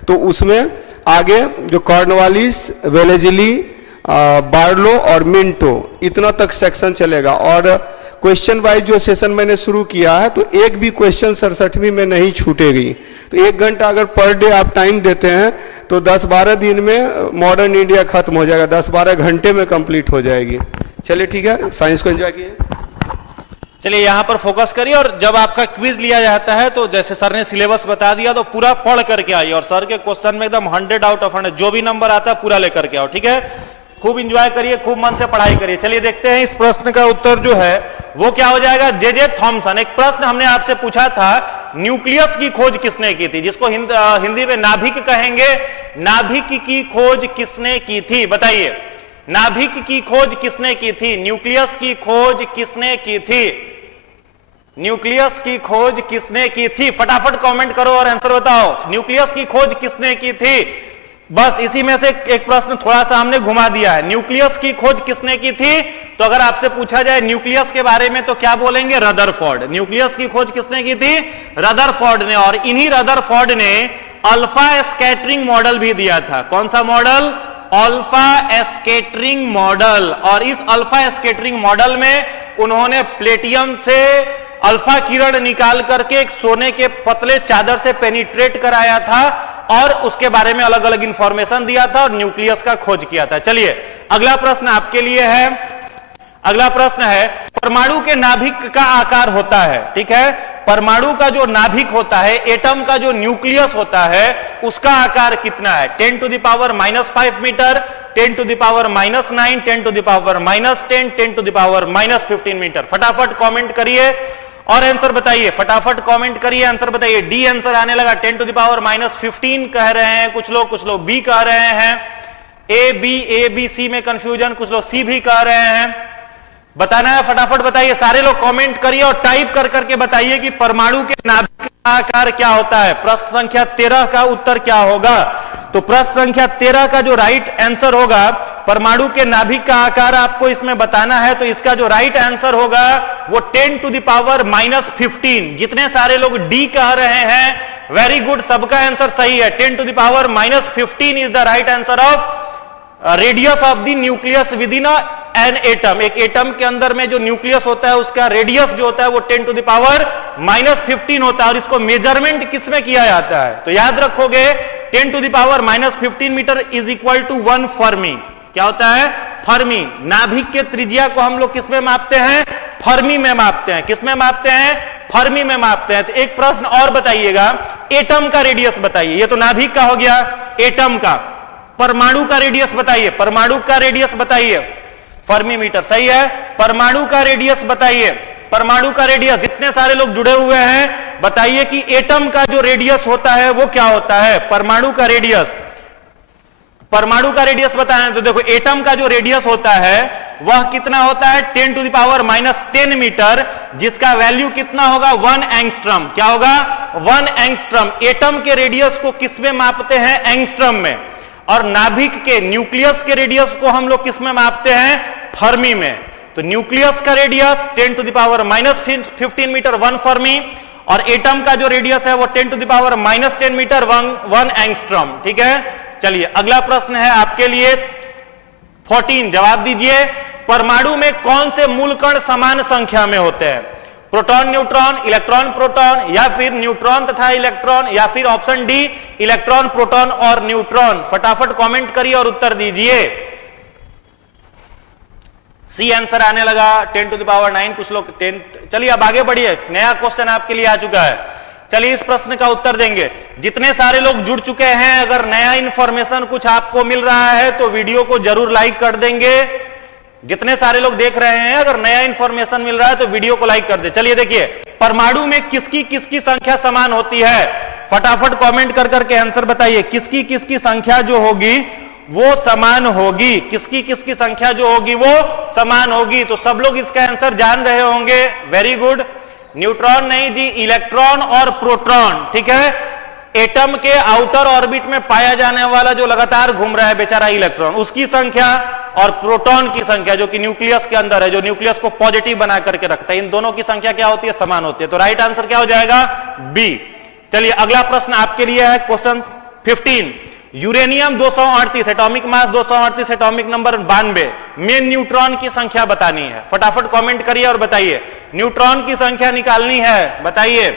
तो उसमें आगे जो कॉर्नवालिस, वेलेजिली, बार्लो और मिंटो, इतना तक सेक्शन चलेगा। और क्वेश्चन वाइज जो सेशन मैंने शुरू किया है तो एक भी क्वेश्चन 67वीं में नहीं छूटेगी। तो 1 घंटा अगर पर डे आप टाइम देते हैं तो 10-12 दिन में मॉडर्न इंडिया खत्म हो जाएगा, 10-12 घंटे में कंप्लीट हो जाएगी। चलिए ठीक है, साइंस को एंजॉय कीजिए। चलिए यहां पर फोकस करिए, और जब आपका क्विज लिया जाता है तो जैसे सर ने सिलेबस बता दिया तो पूरा पढ़ करके आइए, और सर के क्वेश्चन में एकदम 100 आउट ऑफ 100 जो भी नंबर आता है पूरा लेकर के आओ, ठीक है। खूब एंजॉय करिए, खूब मन से पढ़ाई करिए। चलिए देखते हैं इस प्रश्न का उत्तर जो है वो क्या हो जाएगा। जे थॉमसन, एक प्रश्न हमने आपसे पूछा था, न्यूक्लियस की खोज किसने की थी, जिसको हिंदी में नाभिक कहेंगे। नाभिक की खोज किसने की थी, बताइए। नाभिक की खोज किसने की थी, न्यूक्लियस की खोज किसने की थी, न्यूक्लियस की खोज किसने की थी। फटाफट कमेंट करो और आंसर बताओ, न्यूक्लियस की खोज किसने की थी। बस इसी में से एक प्रश्न थोड़ा सा हमने घुमा दिया है, न्यूक्लियस की खोज किसने की थी। तो अगर आपसे पूछा जाए न्यूक्लियस के बारे में तो क्या बोलेंगे, रदरफोर्ड। न्यूक्लियस की खोज किसने की थी, रदरफोर्ड ने। और इन्हीं रदरफोर्ड ने अल्फा स्कैटरिंग मॉडल भी दिया था। कौन सा मॉडल, अल्फा स्कैटरिंग मॉडल। और इस अल्फा स्कैटरिंग मॉडल में उन्होंने प्लेटियम से अल्फा किरण निकाल करके एक सोने के पतले चादर से पेनिट्रेट कराया था और उसके बारे में अलग अलग इंफॉर्मेशन दिया था और न्यूक्लियस का खोज किया था। चलिए अगला प्रश्न आपके लिए है, अगला प्रश्न है, परमाणु के नाभिक का आकार होता है, ठीक है। परमाणु का जो नाभिक होता है, एटम का जो न्यूक्लियस होता है, उसका आकार कितना है। 10 to the power -5 metre, 10 to the power -9, 10 to the power -10, 10 to the power -15 metre. फटाफट कमेंट करिए और आंसर बताइए, फटाफट कमेंट करिए, आंसर बताइए। डी आंसर आने लगा, 10 to the power -15 कह रहे हैं कुछ लोग बी कह रहे हैं, ए बी सी में कंफ्यूजन, कुछ लोग सी भी कह रहे हैं। बताना है, फटाफट बताइए, सारे लोग कमेंट करिए और टाइप कर करके बताइए कि परमाणु के नाभिक का आकार क्या होता है। प्रश्न संख्या 13 का उत्तर क्या होगा। तो प्रश्न संख्या 13 का जो राइट आंसर होगा, परमाणु के नाभिक का आकार आपको इसमें बताना है, तो इसका जो राइट आंसर होगा वो 10 to the power -15। जितने सारे लोग डी कह रहे हैं, वेरी गुड, सबका आंसर सही है। 10 to the power -15 is the right answer of radius of the nucleus with in an atom. एक एटम के अंदर में जो न्यूक्लियस होता है उसका रेडियस जो होता है वो 10 to the power -15 होता है। और इसको मेजरमेंट किसमें किया जाता है, तो याद रखोगे 10 to the power -15 metre is equal to 1 fermi. क्या होता है, फर्मी। नाभिक के त्रिज्या को हम लोग किसमें मापते हैं, फर्मी में मापते हैं। किसमें मापते हैं, फर्मी में मापते हैं। तो एक प्रश्न और बताइएगा, एटम का रेडियस बताइए। ये तो नाभिक का हो गया, एटम का। परमाणु का रेडियस बताइए, परमाणु का रेडियस बताइए। फर्मी मीटर सही है। परमाणु का रेडियस बताइए, परमाणु का रेडियस। जितने सारे लोग जुड़े हुए हैं बताइए कि एटम का जो रेडियस होता है वो क्या होता है, परमाणु का रेडियस। परमाणु का रेडियस बताएं तो देखो, एटम का जो रेडियस होता है वह कितना होता है, 10 to the power -10 मीटर, जिसका वैल्यू कितना होगा, 1 एंगस्ट्रम। क्या होगा, 1 एंगस्ट्रम। एटम के रेडियस को किसमें मापते हैं, एंगस्ट्रम में। और नाभिक के, न्यूक्लियस के रेडियस को हम लोग किसमें मापते हैं, फर्मी में। तो न्यूक्लियस का radius 10 to the power -15 metre, 1 fermi. और एटम का जो रेडियस है वो 10 to the power -10 metre, 1 angstrom. ठीक है, चलिए अगला प्रश्न है आपके लिए 14। जवाब दीजिए, परमाणु में कौन से मूल कण समान संख्या में होते हैं, प्रोटॉन न्यूट्रॉन, इलेक्ट्रॉन प्रोटॉन, या फिर न्यूट्रॉन तथा इलेक्ट्रॉन, या फिर ऑप्शन डी इलेक्ट्रॉन प्रोटॉन और न्यूट्रॉन। फटाफट कमेंट करिए और उत्तर दीजिए। सी आंसर आने लगा, 10 to the power 9, कुछ लोग 10। चलिए अब आगे बढ़िए, नया क्वेश्चन आपके लिए आ चुका है। चलिए इस प्रश्न का उत्तर देंगे। जितने सारे लोग जुड़ चुके हैं, अगर नया इंफॉर्मेशन कुछ आपको मिल रहा है तो वीडियो को जरूर लाइक कर देंगे। जितने सारे लोग देख रहे हैं, अगर नया इंफॉर्मेशन मिल रहा है तो वीडियो को लाइक कर दे। चलिए देखिए, परमाणु में किसकी किसकी संख्या समान होती है, फटाफट कमेंट कर करके आंसर बताइए। किसकी किसकी संख्या जो होगी वो समान होगी, किसकी किसकी संख्या जो होगी वो समान होगी। तो सब लोग इसका आंसर जान रहे होंगे, वेरी गुड। न्यूट्रॉन नहीं जी, इलेक्ट्रॉन और प्रोटॉन। ठीक है, एटम के आउटर ऑर्बिट में पाया जाने वाला जो लगातार घूम रहा है बेचारा इलेक्ट्रॉन, उसकी संख्या, और प्रोटॉन की संख्या जो कि न्यूक्लियस के अंदर है, जो न्यूक्लियस को पॉजिटिव बना करके रखता है, इन दोनों की संख्या क्या होती है, समान होती है। तो राइट आंसर क्या हो जाएगा, बी। चलिए अगला प्रश्न आपके लिए है question 15। Uranium 238, atomic mass 238, atomic number 92 में न्यूट्रॉन की संख्या बतानी है। फटाफट कमेंट करिए और बताइए, न्यूट्रॉन की संख्या निकालनी है, बताइए।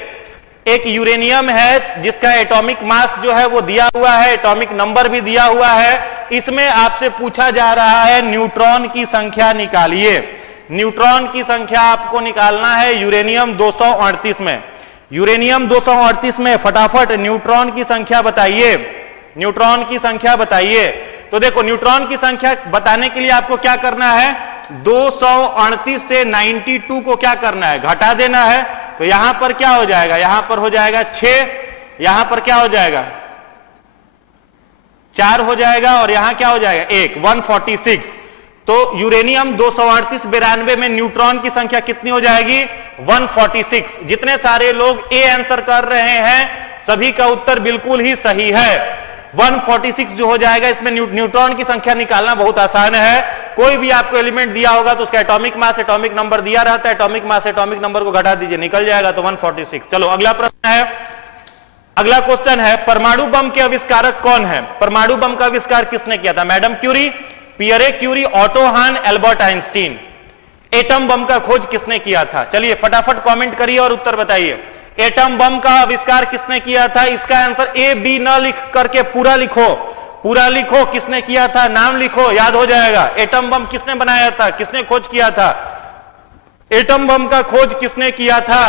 एक यूरेनियम है जिसका एटॉमिक मास जो है वो दिया हुआ है, एटॉमिक नंबर भी दिया हुआ है। इसमें आपसे पूछा जा रहा है न्यूट्रॉन की संख्या निकालिए। न्यूट्रॉन की संख्या आपको निकालना है यूरेनियम 238 में। यूरेनियम 238 में फटाफट न्यूट्रॉन की संख्या बताइए, न्यूट्रॉन की संख्या बताइए। तो देखो, न्यूट्रॉन की संख्या बताने के लिए आपको क्या करना है, 238 से 92 को क्या करना है, घटा देना है। तो यहां पर क्या हो जाएगा, यहां पर हो जाएगा 6, यहां पर क्या हो जाएगा 4 हो जाएगा, और यहां क्या हो जाएगा 1, 146। तो यूरेनियम 238 92 में न्यूट्रॉन की संख्या कितनी हो जाएगी, 146। जितने सारे लोग ए आंसर कर रहे हैं सभी का उत्तर बिल्कुल ही सही है, 146 जो हो जाएगा। इसमें न्यूट्रॉन की संख्या निकालना बहुत आसान है। कोई भी आपको एलिमेंट दिया होगा तो उसका एटॉमिक मास, एटॉमिक नंबर दिया रहता है, एटॉमिक मास एटॉमिक नंबर को घटा दीजिए, निकल जाएगा, तो 146। चलो अगला प्रश्न है, अगला क्वेश्चन है, परमाणु बम के आविष्कारक कौन है? परमाणु बम का आविष्कार किसने किया था? Madam Curie, Pierre Curie, Otto Hahn, Albert Einstein. Atom bomb का खोज किसने किया था? चलिए फटाफट कमेंट करिए और उत्तर बताइए। एटम बम का आविष्कार किसने किया था? इसका आंसर ए बी न लिख करके पूरा लिखो, पूरा लिखो, किसने किया था, नाम लिखो, याद हो जाएगा। एटम बम किसने बनाया था, किसने खोज किया था? एटम बम का खोज किसने किया था?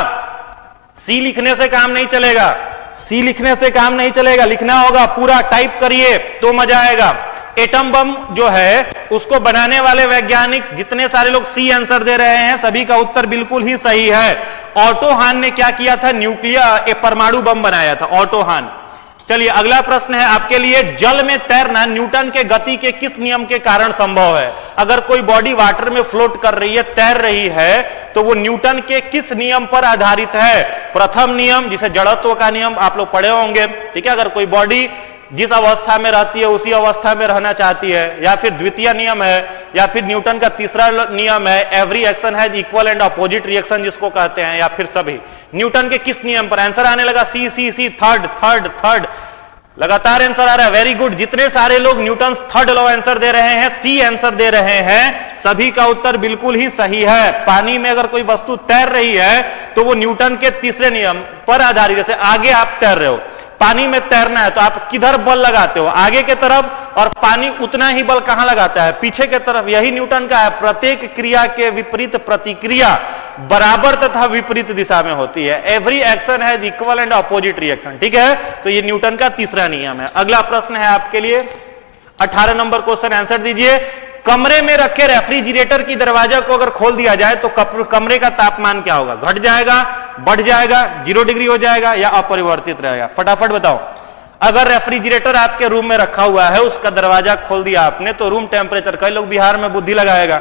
सी लिखने से काम नहीं चलेगा, सी लिखने से काम नहीं चलेगा, लिखना होगा, पूरा टाइप करिए तो मजा आएगा। एटम बम जो है उसको बनाने वाले वैज्ञानिक, जितने सारे लोग सी आंसर दे रहे हैं सभी का उत्तर बिल्कुल ही सही है। ऑटो हान ने क्या किया था? न्यूक्लियर परमाणु बम बनाया था, ऑटो हान। चलिए अगला प्रश्न है आपके लिए, जल में तैरना न्यूटन के गति के किस नियम के कारण संभव है? अगर कोई बॉडी वाटर में फ्लोट कर रही है, तैर रही है, तो वो न्यूटन के किस नियम पर आधारित है? प्रथम नियम, जिसे जड़त्व का नियम आप लोग पढ़े होंगे, ठीक है। अगर कोई बॉडी जिस अवस्था में रहती है उसी अवस्था में रहना चाहती है, या फिर द्वितीय नियम है, या फिर न्यूटन का तीसरा नियम है, every action has equal and opposite reaction जिसको कहते हैं, या फिर सभी। न्यूटन के किस नियम पर? आंसर आने लगा सी सी सी, थर्ड, लगातार आंसर आ रहा है, वेरी गुड। जितने सारे लोग न्यूटन थर्ड लॉ आंसर दे रहे हैं, सी आंसर दे रहे हैं, सभी का उत्तर बिल्कुल ही सही है। पानी में अगर कोई वस्तु तैर रही है तो वो न्यूटन के तीसरे नियम पर आधारित। जैसे आगे आप तैर रहे हो, पानी में तैरना है तो आप किधर बल लगाते हो? आगे के तरफ, और पानी उतना ही बल कहां लगाता है? पीछे के तरफ। यही न्यूटन का है, प्रत्येक क्रिया के विपरीत प्रतिक्रिया बराबर तथा विपरीत दिशा में होती है। Every action has equal and opposite reaction, ठीक है। तो ये न्यूटन का तीसरा नियम है। अगला प्रश्न है आपके लिए 18 नंबर क्वेश्चन, आंसर दीजिए। कमरे में रखे रेफ्रिजरेटर की दरवाजा को अगर खोल दिया जाए तो कमरे का तापमान क्या होगा? घट जाएगा, बढ़ जाएगा, 0 डिग्री हो जाएगा, या अपरिवर्तित रहेगा? फटाफट बताओ। अगर रेफ्रिजरेटर आपके रूम में रखा हुआ है, उसका दरवाजा खोल दिया आपने, तो रूम टेम्परेचर, कई लोग बिहार में बुद्धि लगाएगा,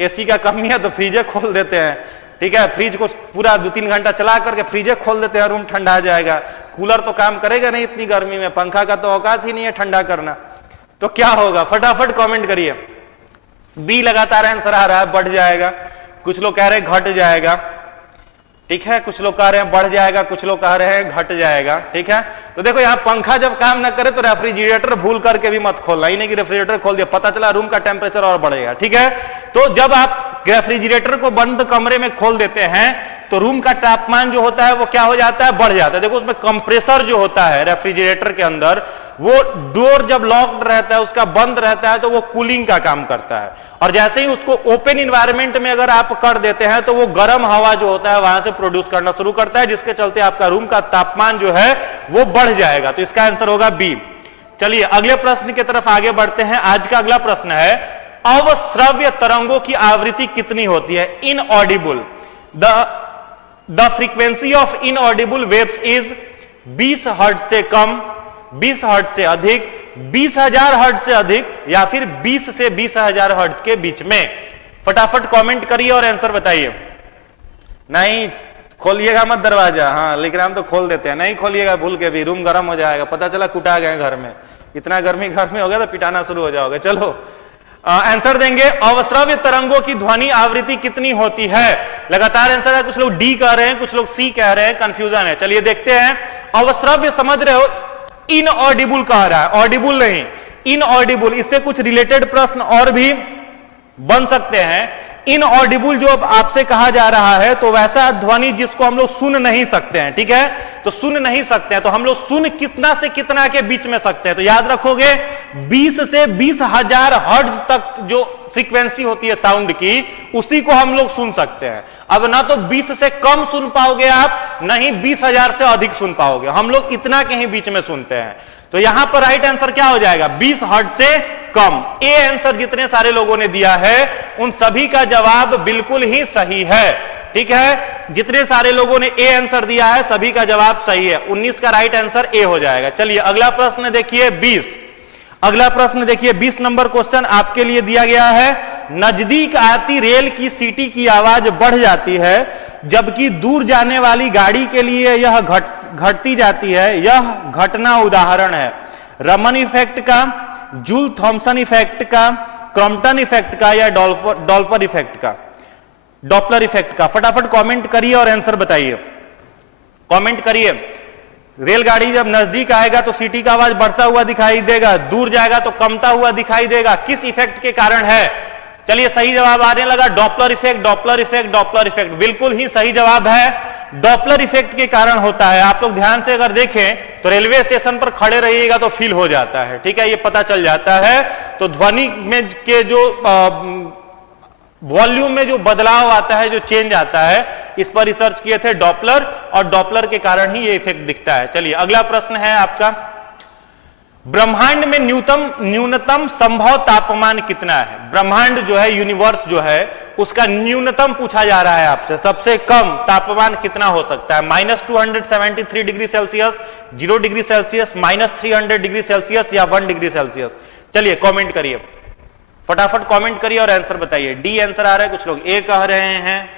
एसी का कमी है तो फ्रीजे खोल देते हैं, ठीक है। फ्रिज को पूरा 2-3 घंटा चला करके फ्रीजे खोल देते हैं, रूम ठंडा आ जाएगा। कूलर तो काम करेगा नहीं इतनी गर्मी में, पंखा का तो औकात ही नहीं है ठंडा करना। तो क्या होगा? फटाफट कमेंट करिए। बी लगातार आंसर आ रहा है, बढ़ जाएगा। कुछ लोग कह रहे हैं घट जाएगा, ठीक है। कुछ लोग कह रहे हैं बढ़ जाएगा, कुछ लोग कह रहे हैं घट जाएगा, ठीक है। तो देखो यहाँ पंखा जब काम ना करे तो रेफ्रिजरेटर भूल करके भी मत खोलना, ही नहीं कि रेफ्रिजरेटर खोल दिया, पता चला रूम का टेम्परेचर और बढ़ेगा, ठीक है। तो जब आप रेफ्रिजरेटर को बंद कमरे में खोल देते हैं तो रूम का तापमान जो होता है वो क्या हो जाता है? बढ़ जाता है। देखो उसमें कंप्रेसर जो होता है रेफ्रिजरेटर के अंदर, वो डोर जब लॉक्ड रहता है, उसका बंद रहता है, तो वो कूलिंग का काम करता है। और जैसे ही उसको ओपन इन्वायरमेंट में अगर आप कर देते हैं तो वो गर्म हवा जो होता है वहां से प्रोड्यूस करना शुरू करता है, जिसके चलते आपका रूम का तापमान जो है वो बढ़ जाएगा। तो इसका आंसर होगा बी। चलिए अगले प्रश्न की तरफ आगे बढ़ते हैं। आज का अगला प्रश्न है, अवश्रव्य तरंगों की आवृत्ति कितनी होती है? Inaudible, the frequency of inaudible waves is 20 hertz से कम, 20 हर्ट्ज से अधिक, 20,000 हर्ट्ज से अधिक, या फिर 20 से 20,000 हर्ट्ज के बीच में? फटाफट कमेंट करिए और आंसर बताइए। नहीं खोलिएगा मत दरवाजा, हाँ लेकिन हम तो खोल देते हैं। नहीं खोलिएगा भूल के भी, रूम गर्म हो जाएगा, पता चला कुटा गए घर में, इतना गर्मी घर में हो गया तो पिटाना शुरू हो जाओगे। चलो आंसर देंगे, अवश्रव्य तरंगों की ध्वनि आवृत्ति कितनी होती है? लगातार आंसर है, कुछ लोग डी कह रहे हैं, कुछ लोग सी कह रहे हैं, कंफ्यूजन है। चलिए देखते हैं। अवश्रव्य समझ रहे हो, इनऑडिबल कह रहा है, ऑडिबल नहीं, इनऑडिबल। इससे कुछ रिलेटेड प्रश्न और भी बन सकते हैं। इनऑडिबल जो अब आपसे कहा जा रहा है, तो वैसा ध्वनि जिसको हम लोग सुन नहीं सकते हैं, ठीक है, तो सुन नहीं सकते हैं, तो हम लोग सुन कितना से कितना के बीच में सकते हैं, तो याद रखोगे 20 से 20,000 हर्ट्ज तक जो फ्रीक्वेंसी होती है साउंड की, उसी को हम लोग सुन सकते हैं। अब ना तो 20 से कम सुन पाओगे आप, नहीं 20,000 से अधिक सुन पाओगे, हम लोग इतना के ही बीच में सुनते हैं। तो यहां पर राइट आंसर क्या हो जाएगा, 20 हर्ट्ज से कम। ए आंसर जितने सारे लोगों ने दिया है उन सभी का जवाब बिल्कुल ही सही है, ठीक है, जितने सारे लोगों ने ए आंसर दिया है सभी का जवाब सही है। 19 का राइट आंसर ए हो जाएगा। चलिए अगला प्रश्न देखिए 20। अगला प्रश्न देखिए 20 नंबर क्वेश्चन आपके लिए दिया गया है। नजदीक आती रेल की सीटी की आवाज बढ़ जाती है, जबकि दूर जाने वाली गाड़ी के लिए यह घटती जाती है। यह घटना उदाहरण है रमन इफेक्ट का, जूल थॉमसन इफेक्ट का, क्रॉम्पटन इफेक्ट का, या डॉल्पर इफेक्ट का, डॉपलर इफेक्ट का। फटाफट कमेंट करिए और आंसर बताइए, कमेंट करिए। रेलगाड़ी जब नजदीक आएगा तो सीटी का आवाज बढ़ता हुआ दिखाई देगा, दूर जाएगा तो कमता हुआ दिखाई देगा, किस इफेक्ट के कारण है? चलिए सही जवाब आने लगा, Doppler effect, Doppler effect, Doppler effect. बिल्कुल ही सही जवाब है, डॉपलर इफेक्ट के कारण होता है। आप लोग ध्यान से अगर देखें तो रेलवे स्टेशन पर खड़े रहिएगा तो फील हो जाता है, ठीक है, ये पता चल जाता है। तो ध्वनि में के जो वॉल्यूम में जो बदलाव आता है, जो चेंज आता है, इस पर रिसर्च किए थे डॉपलर, और डॉपलर के कारण ही ये इफेक्ट दिखता है। चलिए अगला प्रश्न है आपका, ब्रह्मांड में न्यूनतम संभव तापमान कितना है? ब्रह्मांड जो है, यूनिवर्स जो है, उसका न्यूनतम पूछा जा रहा है आपसे, सबसे कम तापमान कितना हो सकता है? -273 degree Celsius, 0 degree Celsius, -300 degree Celsius, या 1 डिग्री सेल्सियस। चलिए कमेंट करिए, फटाफट कमेंट करिए और आंसर बताइए। डी आंसर आ रहा है, कुछ लोग ए कह रहे हैं,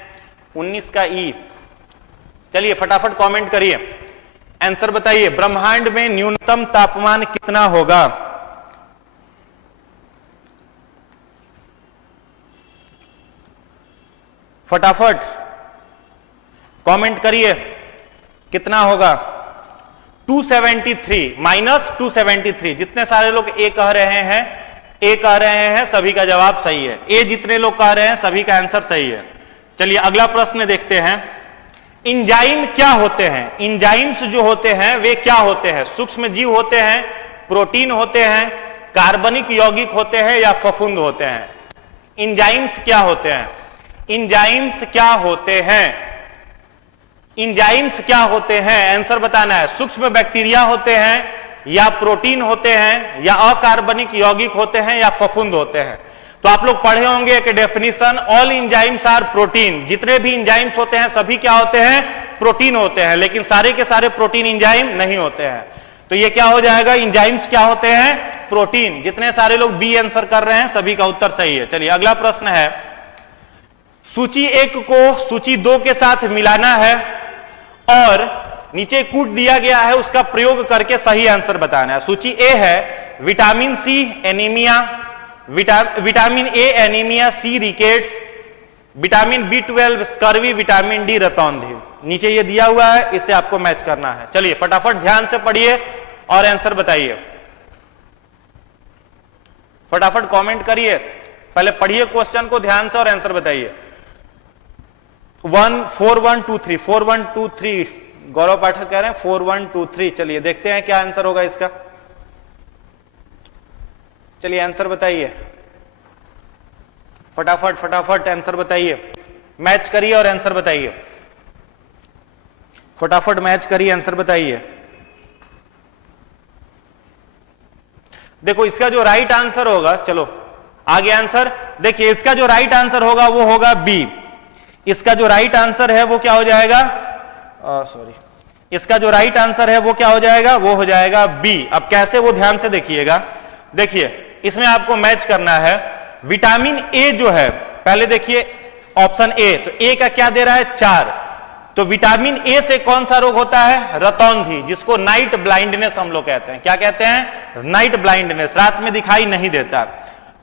19 का ई। चलिए फटाफट कमेंट करिए, आंसर बताइए, ब्रह्मांड में न्यूनतम तापमान कितना होगा? फटाफट कमेंट करिए, कितना होगा? 273, -273। जितने सारे लोग ए कह रहे हैं, ए कह रहे हैं, सभी का जवाब सही है। ए जितने लोग कह रहे हैं सभी का आंसर सही है। चलिए अगला प्रश्न देखते हैं, इंजाइम क्या होते हैं? इंजाइम्स जो होते हैं वे क्या होते हैं? सूक्ष्म जीव होते हैं, प्रोटीन होते हैं, कार्बनिक यौगिक होते हैं, या फफूंद होते हैं? इंजाइम्स क्या होते हैं? इंजाइम्स क्या होते हैं? इंजाइम्स क्या होते हैं? आंसर बताना है। सूक्ष्म बैक्टीरिया होते हैं, या प्रोटीन होते हैं, या अकार्बनिक यौगिक होते हैं, या फफूंद होते हैं? तो आप लोग पढ़े होंगे एक definition, all enzymes are protein. जितने भी इंजाइम्स होते हैं सभी क्या होते हैं? प्रोटीन होते हैं, लेकिन सारे के सारे प्रोटीन इंजाइम नहीं होते हैं। तो ये क्या हो जाएगा? इंजाइम्स क्या होते हैं? प्रोटीन। जितने सारे लोग बी आंसर कर रहे हैं सभी का उत्तर सही है। चलिए अगला प्रश्न है, सूची 1 को सूची 2 के साथ मिलाना है और नीचे कूट दिया गया है, उसका प्रयोग करके सही आंसर बताना है। सूची ए है vitamin C anaemia, vitamin A anaemia, C rickets, vitamin B12 scurvy, vitamin D रतौंधी। नीचे ये दिया हुआ है, इससे आपको मैच करना है। चलिए फटाफट ध्यान से पढ़िए और आंसर बताइए, फटाफट कमेंट करिए, पहले पढ़िए क्वेश्चन को ध्यान से और आंसर बताइए। 4123 4123 गौरव पाठक कह रहे हैं 4123। चलिए देखते हैं क्या आंसर होगा इसका। चलिए आंसर बताइए, फटाफट फटाफट आंसर बताइए, मैच करिए और आंसर बताइए, फटाफट मैच करिए, आंसर बताइए। देखो इसका जो राइट आंसर होगा, चलो आगे आंसर देखिए, इसका जो राइट आंसर होगा वो होगा बी। इसका जो राइट आंसर है वो क्या हो जाएगा? सॉरी, इसका जो राइट आंसर है वो क्या हो जाएगा? वो हो जाएगा बी। अब कैसे, वो ध्यान से देखिएगा। देखिए इसमें आपको मैच करना है। विटामिन ए जो है, पहले देखिए ऑप्शन ए, तो ए का क्या दे रहा है? 4। तो विटामिन ए से कौन सा रोग होता है? रतौंधी, जिसको नाइट ब्लाइंडनेस हम लोग कहते हैं। क्या कहते हैं? नाइट ब्लाइंडनेस, रात में दिखाई नहीं देता।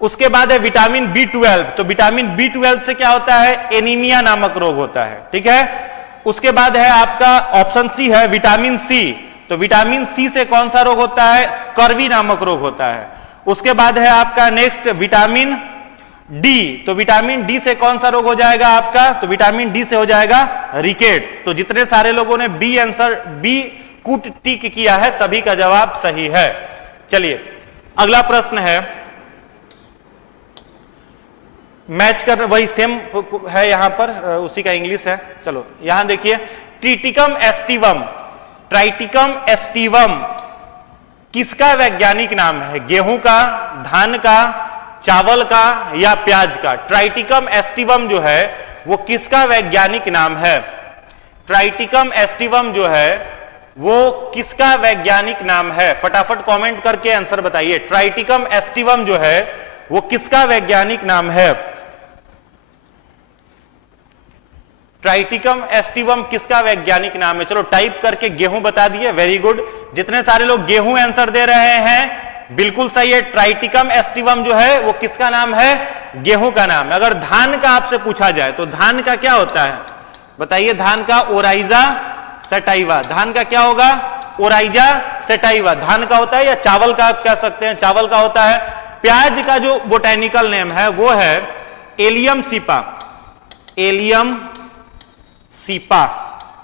उसके बाद है विटामिन B12, तो विटामिन B12 से क्या होता है? एनीमिया नामक रोग होता है, ठीक है। उसके बाद है आपका ऑप्शन सी है विटामिन सी, तो विटामिन सी से कौन सा रोग होता है? स्कर्वी नामक रोग होता है। उसके बाद है आपका नेक्स्ट विटामिन डी, तो विटामिन डी से कौन सा रोग हो जाएगा आपका? तो विटामिन डी से हो जाएगा रिकेट्स। तो जितने सारे लोगों ने बी आंसर, बी कूट टिक किया है, सभी का जवाब सही है। चलिए अगला प्रश्न है, मैच कर वही सेम है यहां पर, उसी का इंग्लिश है। चलो यहां देखिए, ट्रिटिकम एस्टिवम, ट्राइटिकम एस्टिवम किसका वैज्ञानिक नाम है? गेहूं का, धान का, चावल का या प्याज का? ट्राइटिकम एस्टिवम जो है वो किसका वैज्ञानिक नाम है? ट्राइटिकम एस्टिवम जो है वो किसका वैज्ञानिक नाम है? फटाफट कमेंट करके आंसर बताइए। ट्राइटिकम एस्टिवम जो है वो किसका वैज्ञानिक नाम है? ट्राइटिकम एस्टिवम किसका वैज्ञानिक नाम है? चलो टाइप करके गेहूं बता दिए, वेरी गुड। जितने सारे लोग गेहूं आंसर दे रहे हैं बिल्कुल सही है। ट्राइटिकम एस्टिवम जो है वो किसका नाम है? गेहूं का नाम है। अगर धान का आपसे पूछा जाए तो धान का क्या होता है? बताइए। धान का ओराइजा सटाइवा। धान का क्या होगा? ओराइजा सटाइवा धान का होता है, या चावल का आप कह सकते हैं, चावल का होता है। प्याज का जो बोटेनिकल नेम है वो है एलियम सीपा, एलियम सीपा,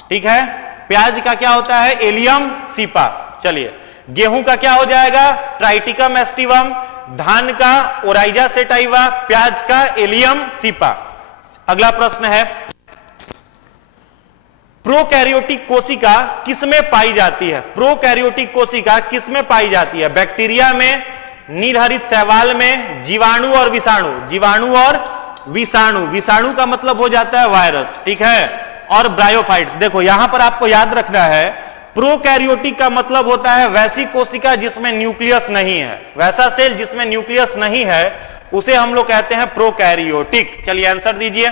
ठीक है। प्याज का क्या होता है? Allium cepa. चलिए गेहूं का क्या हो जाएगा? ट्राइटिकम एस्टिवम, धान का ओराइजा सेटाइवा, प्याज का एलियम सीपा। अगला प्रश्न है, प्रोकैरियोटिक कोशिका किसमें पाई जाती है? प्रोकैरियोटिक कोशिका किसमें पाई जाती है? बैक्टीरिया में, नीलहरित शैवाल में, जीवाणु और विषाणु, जीवाणु और विषाणु, विषाणु का मतलब हो जाता है वायरस, ठीक है, और ब्रायोफाइट्स। देखो यहां पर आपको याद रखना है, प्रोकैरियोटिक का मतलब होता है वैसी कोशिका जिसमें न्यूक्लियस नहीं है, वैसा सेल जिसमें न्यूक्लियस नहीं है उसे हम लोग कहते हैं प्रोकैरियोटिक। चलिए आंसर दीजिए,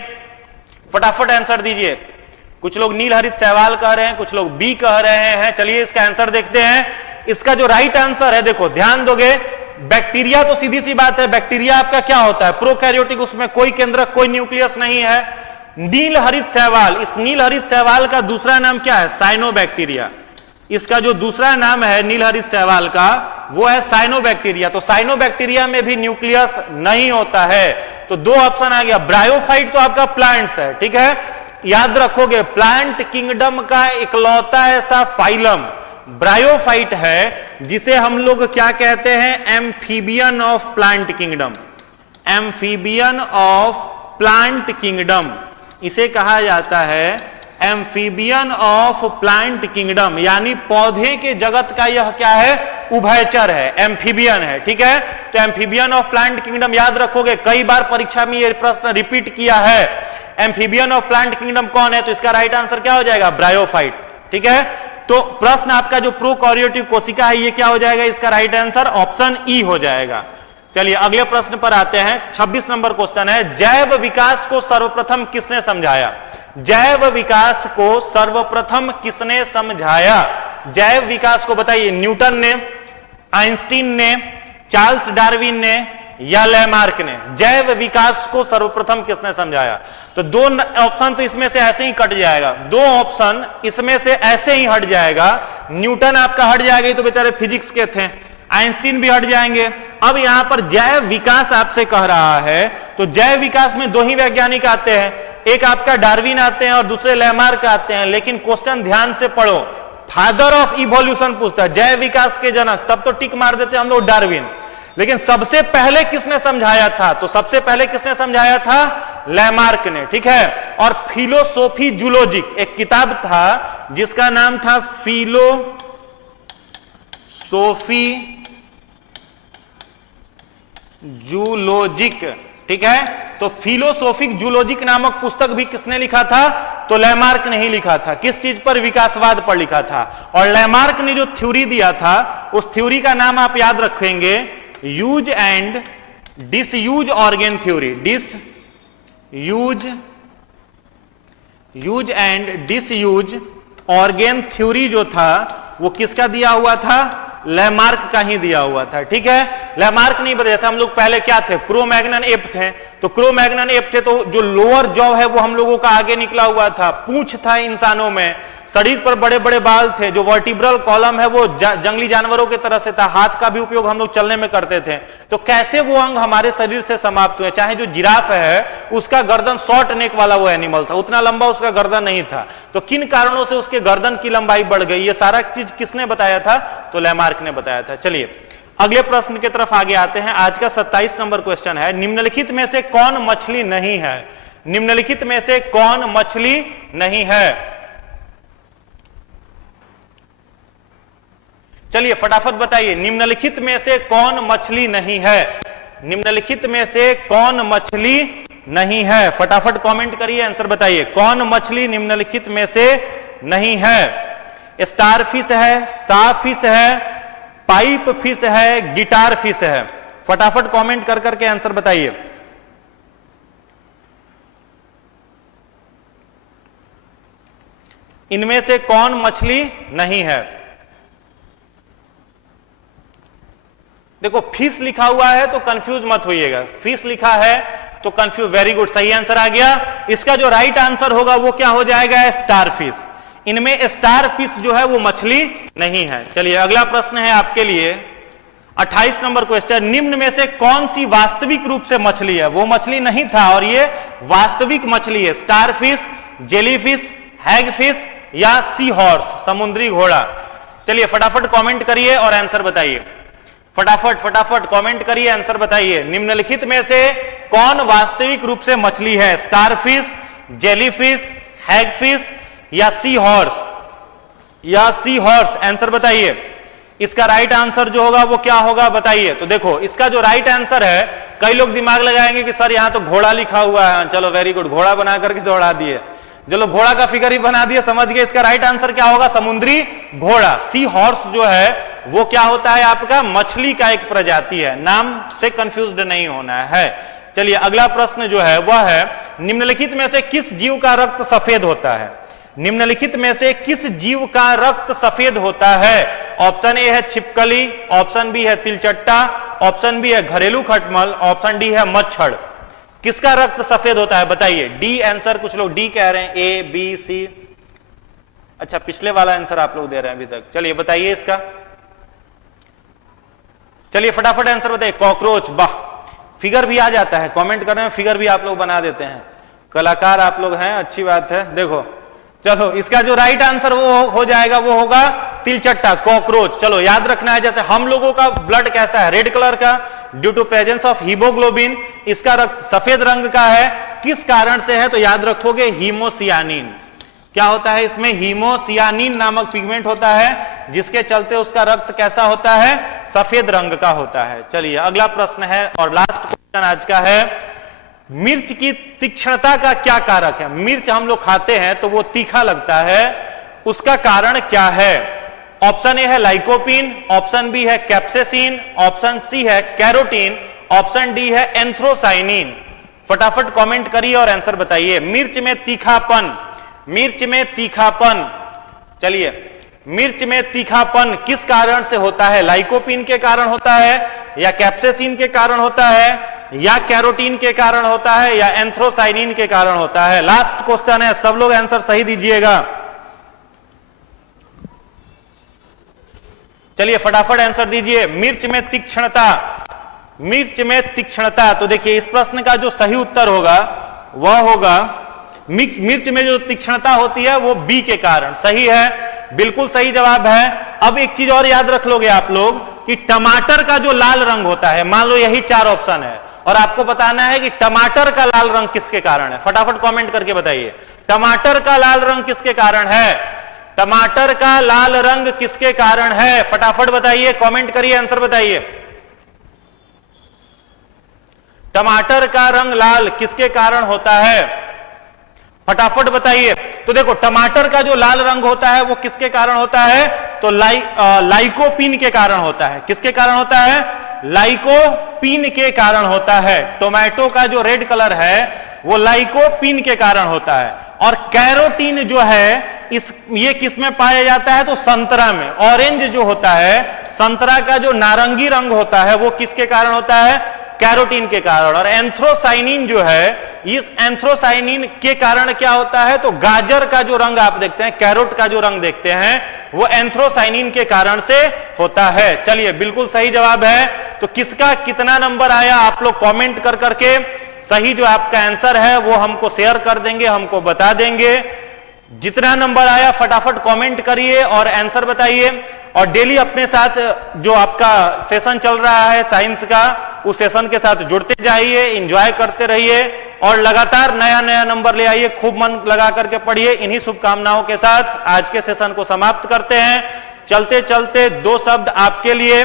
फटाफट आंसर दीजिए। कुछ लोग नीलहरित शैवाल कह रहे हैं, कुछ लोग बी कह रहे हैं। चलिए इसका आंसर देखते हैं। इसका जो राइट आंसर है, देखो ध्यान दोगे, बैक्टीरिया तो सीधी सी बात है, बैक्टीरिया आपका क्या होता है? प्रोकैरियोटिक, उसमें कोई केंद्रक, कोई न्यूक्लियस नहीं है। नीलहरित शैवाल, इस नीलहरित शैवाल का दूसरा नाम क्या है? साइनोबैक्टीरिया। इसका जो दूसरा नाम है नीलहरित शैवाल का वो है साइनोबैक्टीरिया। तो साइनोबैक्टीरिया में भी न्यूक्लियस नहीं होता है। तो दो ऑप्शन आ गया। ब्रायोफाइट तो आपका प्लांट्स है, ठीक है, याद रखोगे प्लांट किंगडम का इकलौता ऐसा फाइलम ब्रायोफाइट है जिसे हम लोग क्या कहते हैं? Amphibian of plant kingdom, amphibian of plant kingdom, इसे कहा जाता है एम्फीबियन ऑफ प्लांट किंगडम, यानी पौधे के जगत का यह क्या है? उभयचर है, एम्फीबियन है, ठीक है। तो एम्फीबियन ऑफ प्लांट किंगडम याद रखोगे, कई बार परीक्षा में यह प्रश्न रिपीट किया है। एम्फीबियन ऑफ प्लांट किंगडम कौन है? तो इसका राइट आंसर क्या हो जाएगा? ब्रायोफाइट, ठीक है। तो प्रश्न आपका जो प्रोकैरियोटिक कोशिका है ये क्या हो जाएगा? इसका राइट आंसर ऑप्शन ई हो जाएगा। चलिए अगले प्रश्न पर आते हैं। 26 नंबर क्वेश्चन है, जैव विकास को सर्वप्रथम किसने समझाया? जैव विकास को सर्वप्रथम किसने समझाया? जैव विकास को बताइए। न्यूटन ने, आइंस्टीन ने, चार्ल्स डार्विन ने या लैमार्क ने? जैव विकास को सर्वप्रथम किसने समझाया? तो दो ऑप्शन तो इसमें से ऐसे ही कट जाएगा, दो ऑप्शन इसमें से ऐसे ही हट जाएगा। न्यूटन आपका हट जाएगा, तो बेचारे फिजिक्स के थे, आइंस्टीन भी हट जाएंगे। अब यहां पर जैव विकास आपसे कह रहा है, तो जैव विकास में दो ही वैज्ञानिक आते हैं, एक आपका डार्विन आते हैं और दूसरे लैमार्क आते हैं। लेकिन क्वेश्चन ध्यान से पढ़ो, फादर ऑफ इवोल्यूशन पूछता है, जैव विकास के जनक, तब तो टिक मार देते हम लोग डार्विन। लेकिन सबसे पहले किसने समझाया था? तो सबसे पहले किसने समझाया था? लैमार्क ने, ठीक है। और फिलोसोफी जूलॉजिक एक किताब था जिसका नाम था फिलोसोफी जूलॉजिक, ठीक है। तो फिलोसोफिक जूलॉजिक नामक पुस्तक भी किसने लिखा था? तो लैमार्क ने ही लिखा था। किस चीज पर? विकासवाद पर लिखा था। और लैमार्क ने जो थ्योरी दिया था उस थ्योरी का नाम आप याद रखेंगे, use and disuse organ theory. Use and disuse organ theory जो था वो किसका दिया हुआ था? लैमार्क का ही दिया हुआ था, ठीक है। लैमार्क नहीं बता, जैसे हम लोग पहले क्या थे? क्रो-मैग्नन एप थे, तो क्रो-मैग्नन एप थे तो जो लोअर जॉ है वो हम लोगों का आगे निकला हुआ था, पूंछ था इंसानों में, शरीर पर बड़े बड़े बाल थे, जो वर्टिब्रल कॉलम है वो जंगली जानवरों की तरह से था, हाथ का भी उपयोग हम लोग चलने में करते थे, तो कैसे वो अंग हमारे शरीर से समाप्त हुए? चाहे जो जिराफ है उसका गर्दन शॉर्ट नेक वाला वो एनिमल था, उतना लंबा उसका गर्दन नहीं था, तो किन कारणों से उसके गर्दन की लंबाई बढ़ गई? ये सारा चीज किसने बताया था? तो लैमार्क ने बताया था। चलिए अगले प्रश्न की तरफ आगे आते हैं। आज का 27 नंबर क्वेश्चन है, निम्नलिखित में से कौन मछली नहीं है? निम्नलिखित में से कौन मछली नहीं है? चलिए फटाफट बताइए, निम्नलिखित में से कौन मछली नहीं है? निम्नलिखित में से कौन मछली नहीं है? फटाफट कमेंट करिए, आंसर बताइए, कौन मछली निम्नलिखित में से नहीं है? स्टार फिश है, सा फिश है, पाइप फिश है, गिटार फिश है? फटाफट कमेंट कर करके आंसर बताइए। इनमें से कौन मछली नहीं है? देखो फिश लिखा हुआ है तो कंफ्यूज मत होइएगा, फिश लिखा है तो कंफ्यूज, वेरी गुड, सही आंसर आ गया। इसका जो राइट आंसर होगा वो क्या हो जाएगा? Star fish. इनमें स्टार फिश जो है वो मछली नहीं है। चलिए अगला प्रश्न है आपके लिए 28 नंबर क्वेश्चन, निम्न में से कौन सी वास्तविक रूप से मछली है? वो मछली नहीं था और ये वास्तविक मछली है। स्टार फिश, जेली फिश, हैग फिश या सी हॉर्स, समुद्री घोड़ा? चलिए फटाफट कमेंट करिए और आंसर बताइए। फटाफट कमेंट करिए, आंसर बताइए। निम्नलिखित में से कौन वास्तविक रूप से मछली है? स्टार फिश, जेली फिश, हैग फिश या सी हॉर्स? या सी हॉर्स, आंसर बताइए। इसका राइट आंसर जो होगा वो क्या होगा बताइए। तो देखो इसका जो राइट आंसर है, कई लोग दिमाग लगाएंगे कि सर यहां तो घोड़ा लिखा हुआ है, चलो वेरी गुड, घोड़ा बना करके दौड़ा दिए, जो लोग घोड़ा का फिगर ही बना दिए, समझ गए। इसका राइट आंसर क्या होगा? समुद्री घोड़ा। सी हॉर्स जो है वो क्या होता है? आपका मछली का एक प्रजाति है, नाम से कंफ्यूज्ड नहीं होना है। चलिए अगला प्रश्न जो है वह है, निम्नलिखित में से किस जीव का रक्त सफेद होता है? निम्नलिखित में से किस जीव का रक्त सफेद होता है? ऑप्शन ए है छिपकली, ऑप्शन बी है तिलचट्टा, ऑप्शन बी है घरेलू खटमल, ऑप्शन डी है मच्छर। किसका रक्त सफेद होता है बताइए? डी आंसर, कुछ लोग डी कह रहे हैं, ए बी सी। अच्छा पिछले वाला आंसर आप लोग दे रहे हैं अभी तक। चलिए बताइए इसका, चलिए फटाफट आंसर बताइए। कॉकरोच, वाह, फिगर भी आ जाता है, कमेंट कर रहे हैं, फिगर भी आप लोग बना देते हैं, कलाकार आप लोग हैं, अच्छी बात है। देखो चलो इसका जो राइट आंसर वो हो जाएगा वो होगा तिलचट्टा, कॉकरोच। चलो याद रखना है, जैसे हम लोगों का ब्लड कैसा है? रेड कलर का, due to presence of haemoglobin. इसका रक्त सफेद रंग का है, किस कारण से है? तो याद रखोगे हीमोसियानिन। क्या होता है इसमें? हीमोसियानिन नामक पिगमेंट होता है, जिसके चलते उसका रक्त कैसा होता है? सफेद रंग का होता है। चलिए अगला प्रश्न है और लास्ट क्वेश्चन आज का है, मिर्च की तीक्ष्णता का क्या कारक है? मिर्च हम लोग खाते हैं तो वो तीखा लगता है, उसका कारण क्या है? ऑप्शन ए है लाइकोपिन, ऑप्शन बी है कैप्सेसिन, ऑप्शन सी है कैरोटीन, ऑप्शन डी है एंथ्रोसाइनिन। फटाफट कमेंट करिए और आंसर बताइए। मिर्च में तीखापन, मिर्च में तीखापन, चलिए मिर्च में तीखापन किस कारण से होता है? लाइकोपिन के कारण होता है, या कैप्सेसिन के कारण होता है, या कैरोटीन के कारण होता है, या एंथ्रोसाइनिन के कारण होता है? लास्ट क्वेश्चन है, सब लोग आंसर सही दीजिएगा। चलिए फटाफट आंसर दीजिए। मिर्च में तीक्ष्णता, मिर्च में तीक्ष्णता, तो देखिए इस प्रश्न का जो सही उत्तर होगा वह होगा मिर्च में जो तीक्ष्णता होती है वो बी के कारण। सही है, बिल्कुल सही जवाब है। अब एक चीज और याद रख लोगे आप लोग कि टमाटर का जो लाल रंग होता है, मान लो यही 4 ऑप्शन है और आपको बताना है कि टमाटर का लाल रंग किसके कारण है। फटाफट कमेंट करके बताइए, टमाटर का लाल रंग किसके कारण है? टमाटर का लाल रंग किसके कारण है? फटाफट बताइए, कमेंट करिए, आंसर बताइए। टमाटर का रंग लाल किसके कारण होता है? फटाफट बताइए। तो देखो टमाटर का जो लाल रंग होता है वो किसके कारण होता है? तो लाइकोपिन के कारण होता है। किसके कारण होता है? लाइकोपिन के कारण होता है। टोमेटो का जो रेड कलर है वो लाइकोपिन के कारण होता है। और कैरोटीन जो है ये किस में पाया जाता है? तो संतरा में। ऑरेंज जो होता है, संतरा का जो नारंगी रंग होता है वो किसके कारण होता है? कैरोटीन के कारण। और एंथ्रोसाइनिन जो है इस एंथ्रोसाइनिन के कारण क्या होता है, तो गाजर का जो रंग आप देखते हैं, कैरोट का जो रंग देखते हैं, वो एंथ्रोसाइनिन के कारण से होता है। चलिए, बिल्कुल सही जवाब है। तो किसका कितना नंबर आया आप लोग कमेंट कर करके सही जो आपका आंसर है वो हमको शेयर कर देंगे, हमको बता देंगे। जितना नंबर आया फटाफट कमेंट करिए और आंसर बताइए। और डेली अपने साथ जो आपका सेशन चल रहा है साइंस का, उस सेशन के साथ जुड़ते जाइए, एंजॉय करते रहिए और लगातार नया नया नंबर ले आइए। खूब मन लगा करके पढ़िए। इन्हीं शुभकामनाओं के साथ आज के सेशन को समाप्त करते हैं। चलते चलते दो शब्द आपके लिए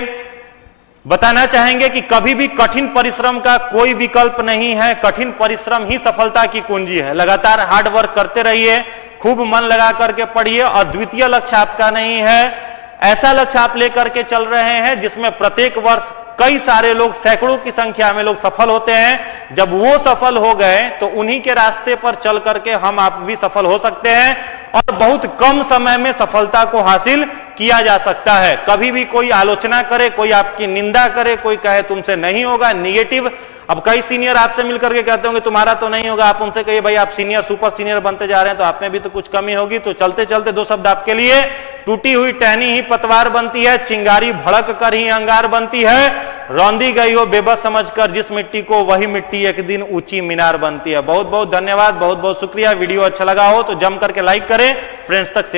बताना चाहेंगे कि कभी भी कठिन परिश्रम का कोई विकल्प नहीं है। कठिन परिश्रम ही सफलता की कुंजी है। लगातार हार्ड वर्क करते रहिए, खूब मन लगा करके पढ़िए और द्वितीय लक्ष्य आपका नहीं है, ऐसा लक्ष्य आप लेकर के चल रहे हैं जिसमें प्रत्येक वर्ष कई सारे लोग, सैकड़ों की संख्या में लोग सफल होते हैं। जब वो सफल हो गए तो उन्हीं के रास्ते पर चल करके हम आप भी सफल हो सकते हैं और बहुत कम समय में सफलता को हासिल किया जा सकता है। कभी भी कोई आलोचना करे, कोई आपकी निंदा करे, कोई कहे तुमसे नहीं होगा, निगेटिव। अब कई सीनियर आपसे मिलकर के कहते होंगे तुम्हारा तो नहीं होगा, आप उनसे कहिए भाई आप सीनियर सुपर सीनियर बनते जा रहे हैं तो आप में भी तो कुछ कमी होगी। तो चलते चलते दो शब्द आपके लिए, टूटी हुई टहनी ही पतवार बनती है, चिंगारी भड़क कर ही अंगार बनती है, रौंदी गई हो बेबस समझकर जिस मिट्टी को, वही मिट्टी एक दिन ऊंची मीनार बनती है। बहुत बहुत धन्यवाद, बहुत बहुत शुक्रिया। वीडियो अच्छा लगा हो तो जम करके लाइक करें, फ्रेंड्स तक शेयर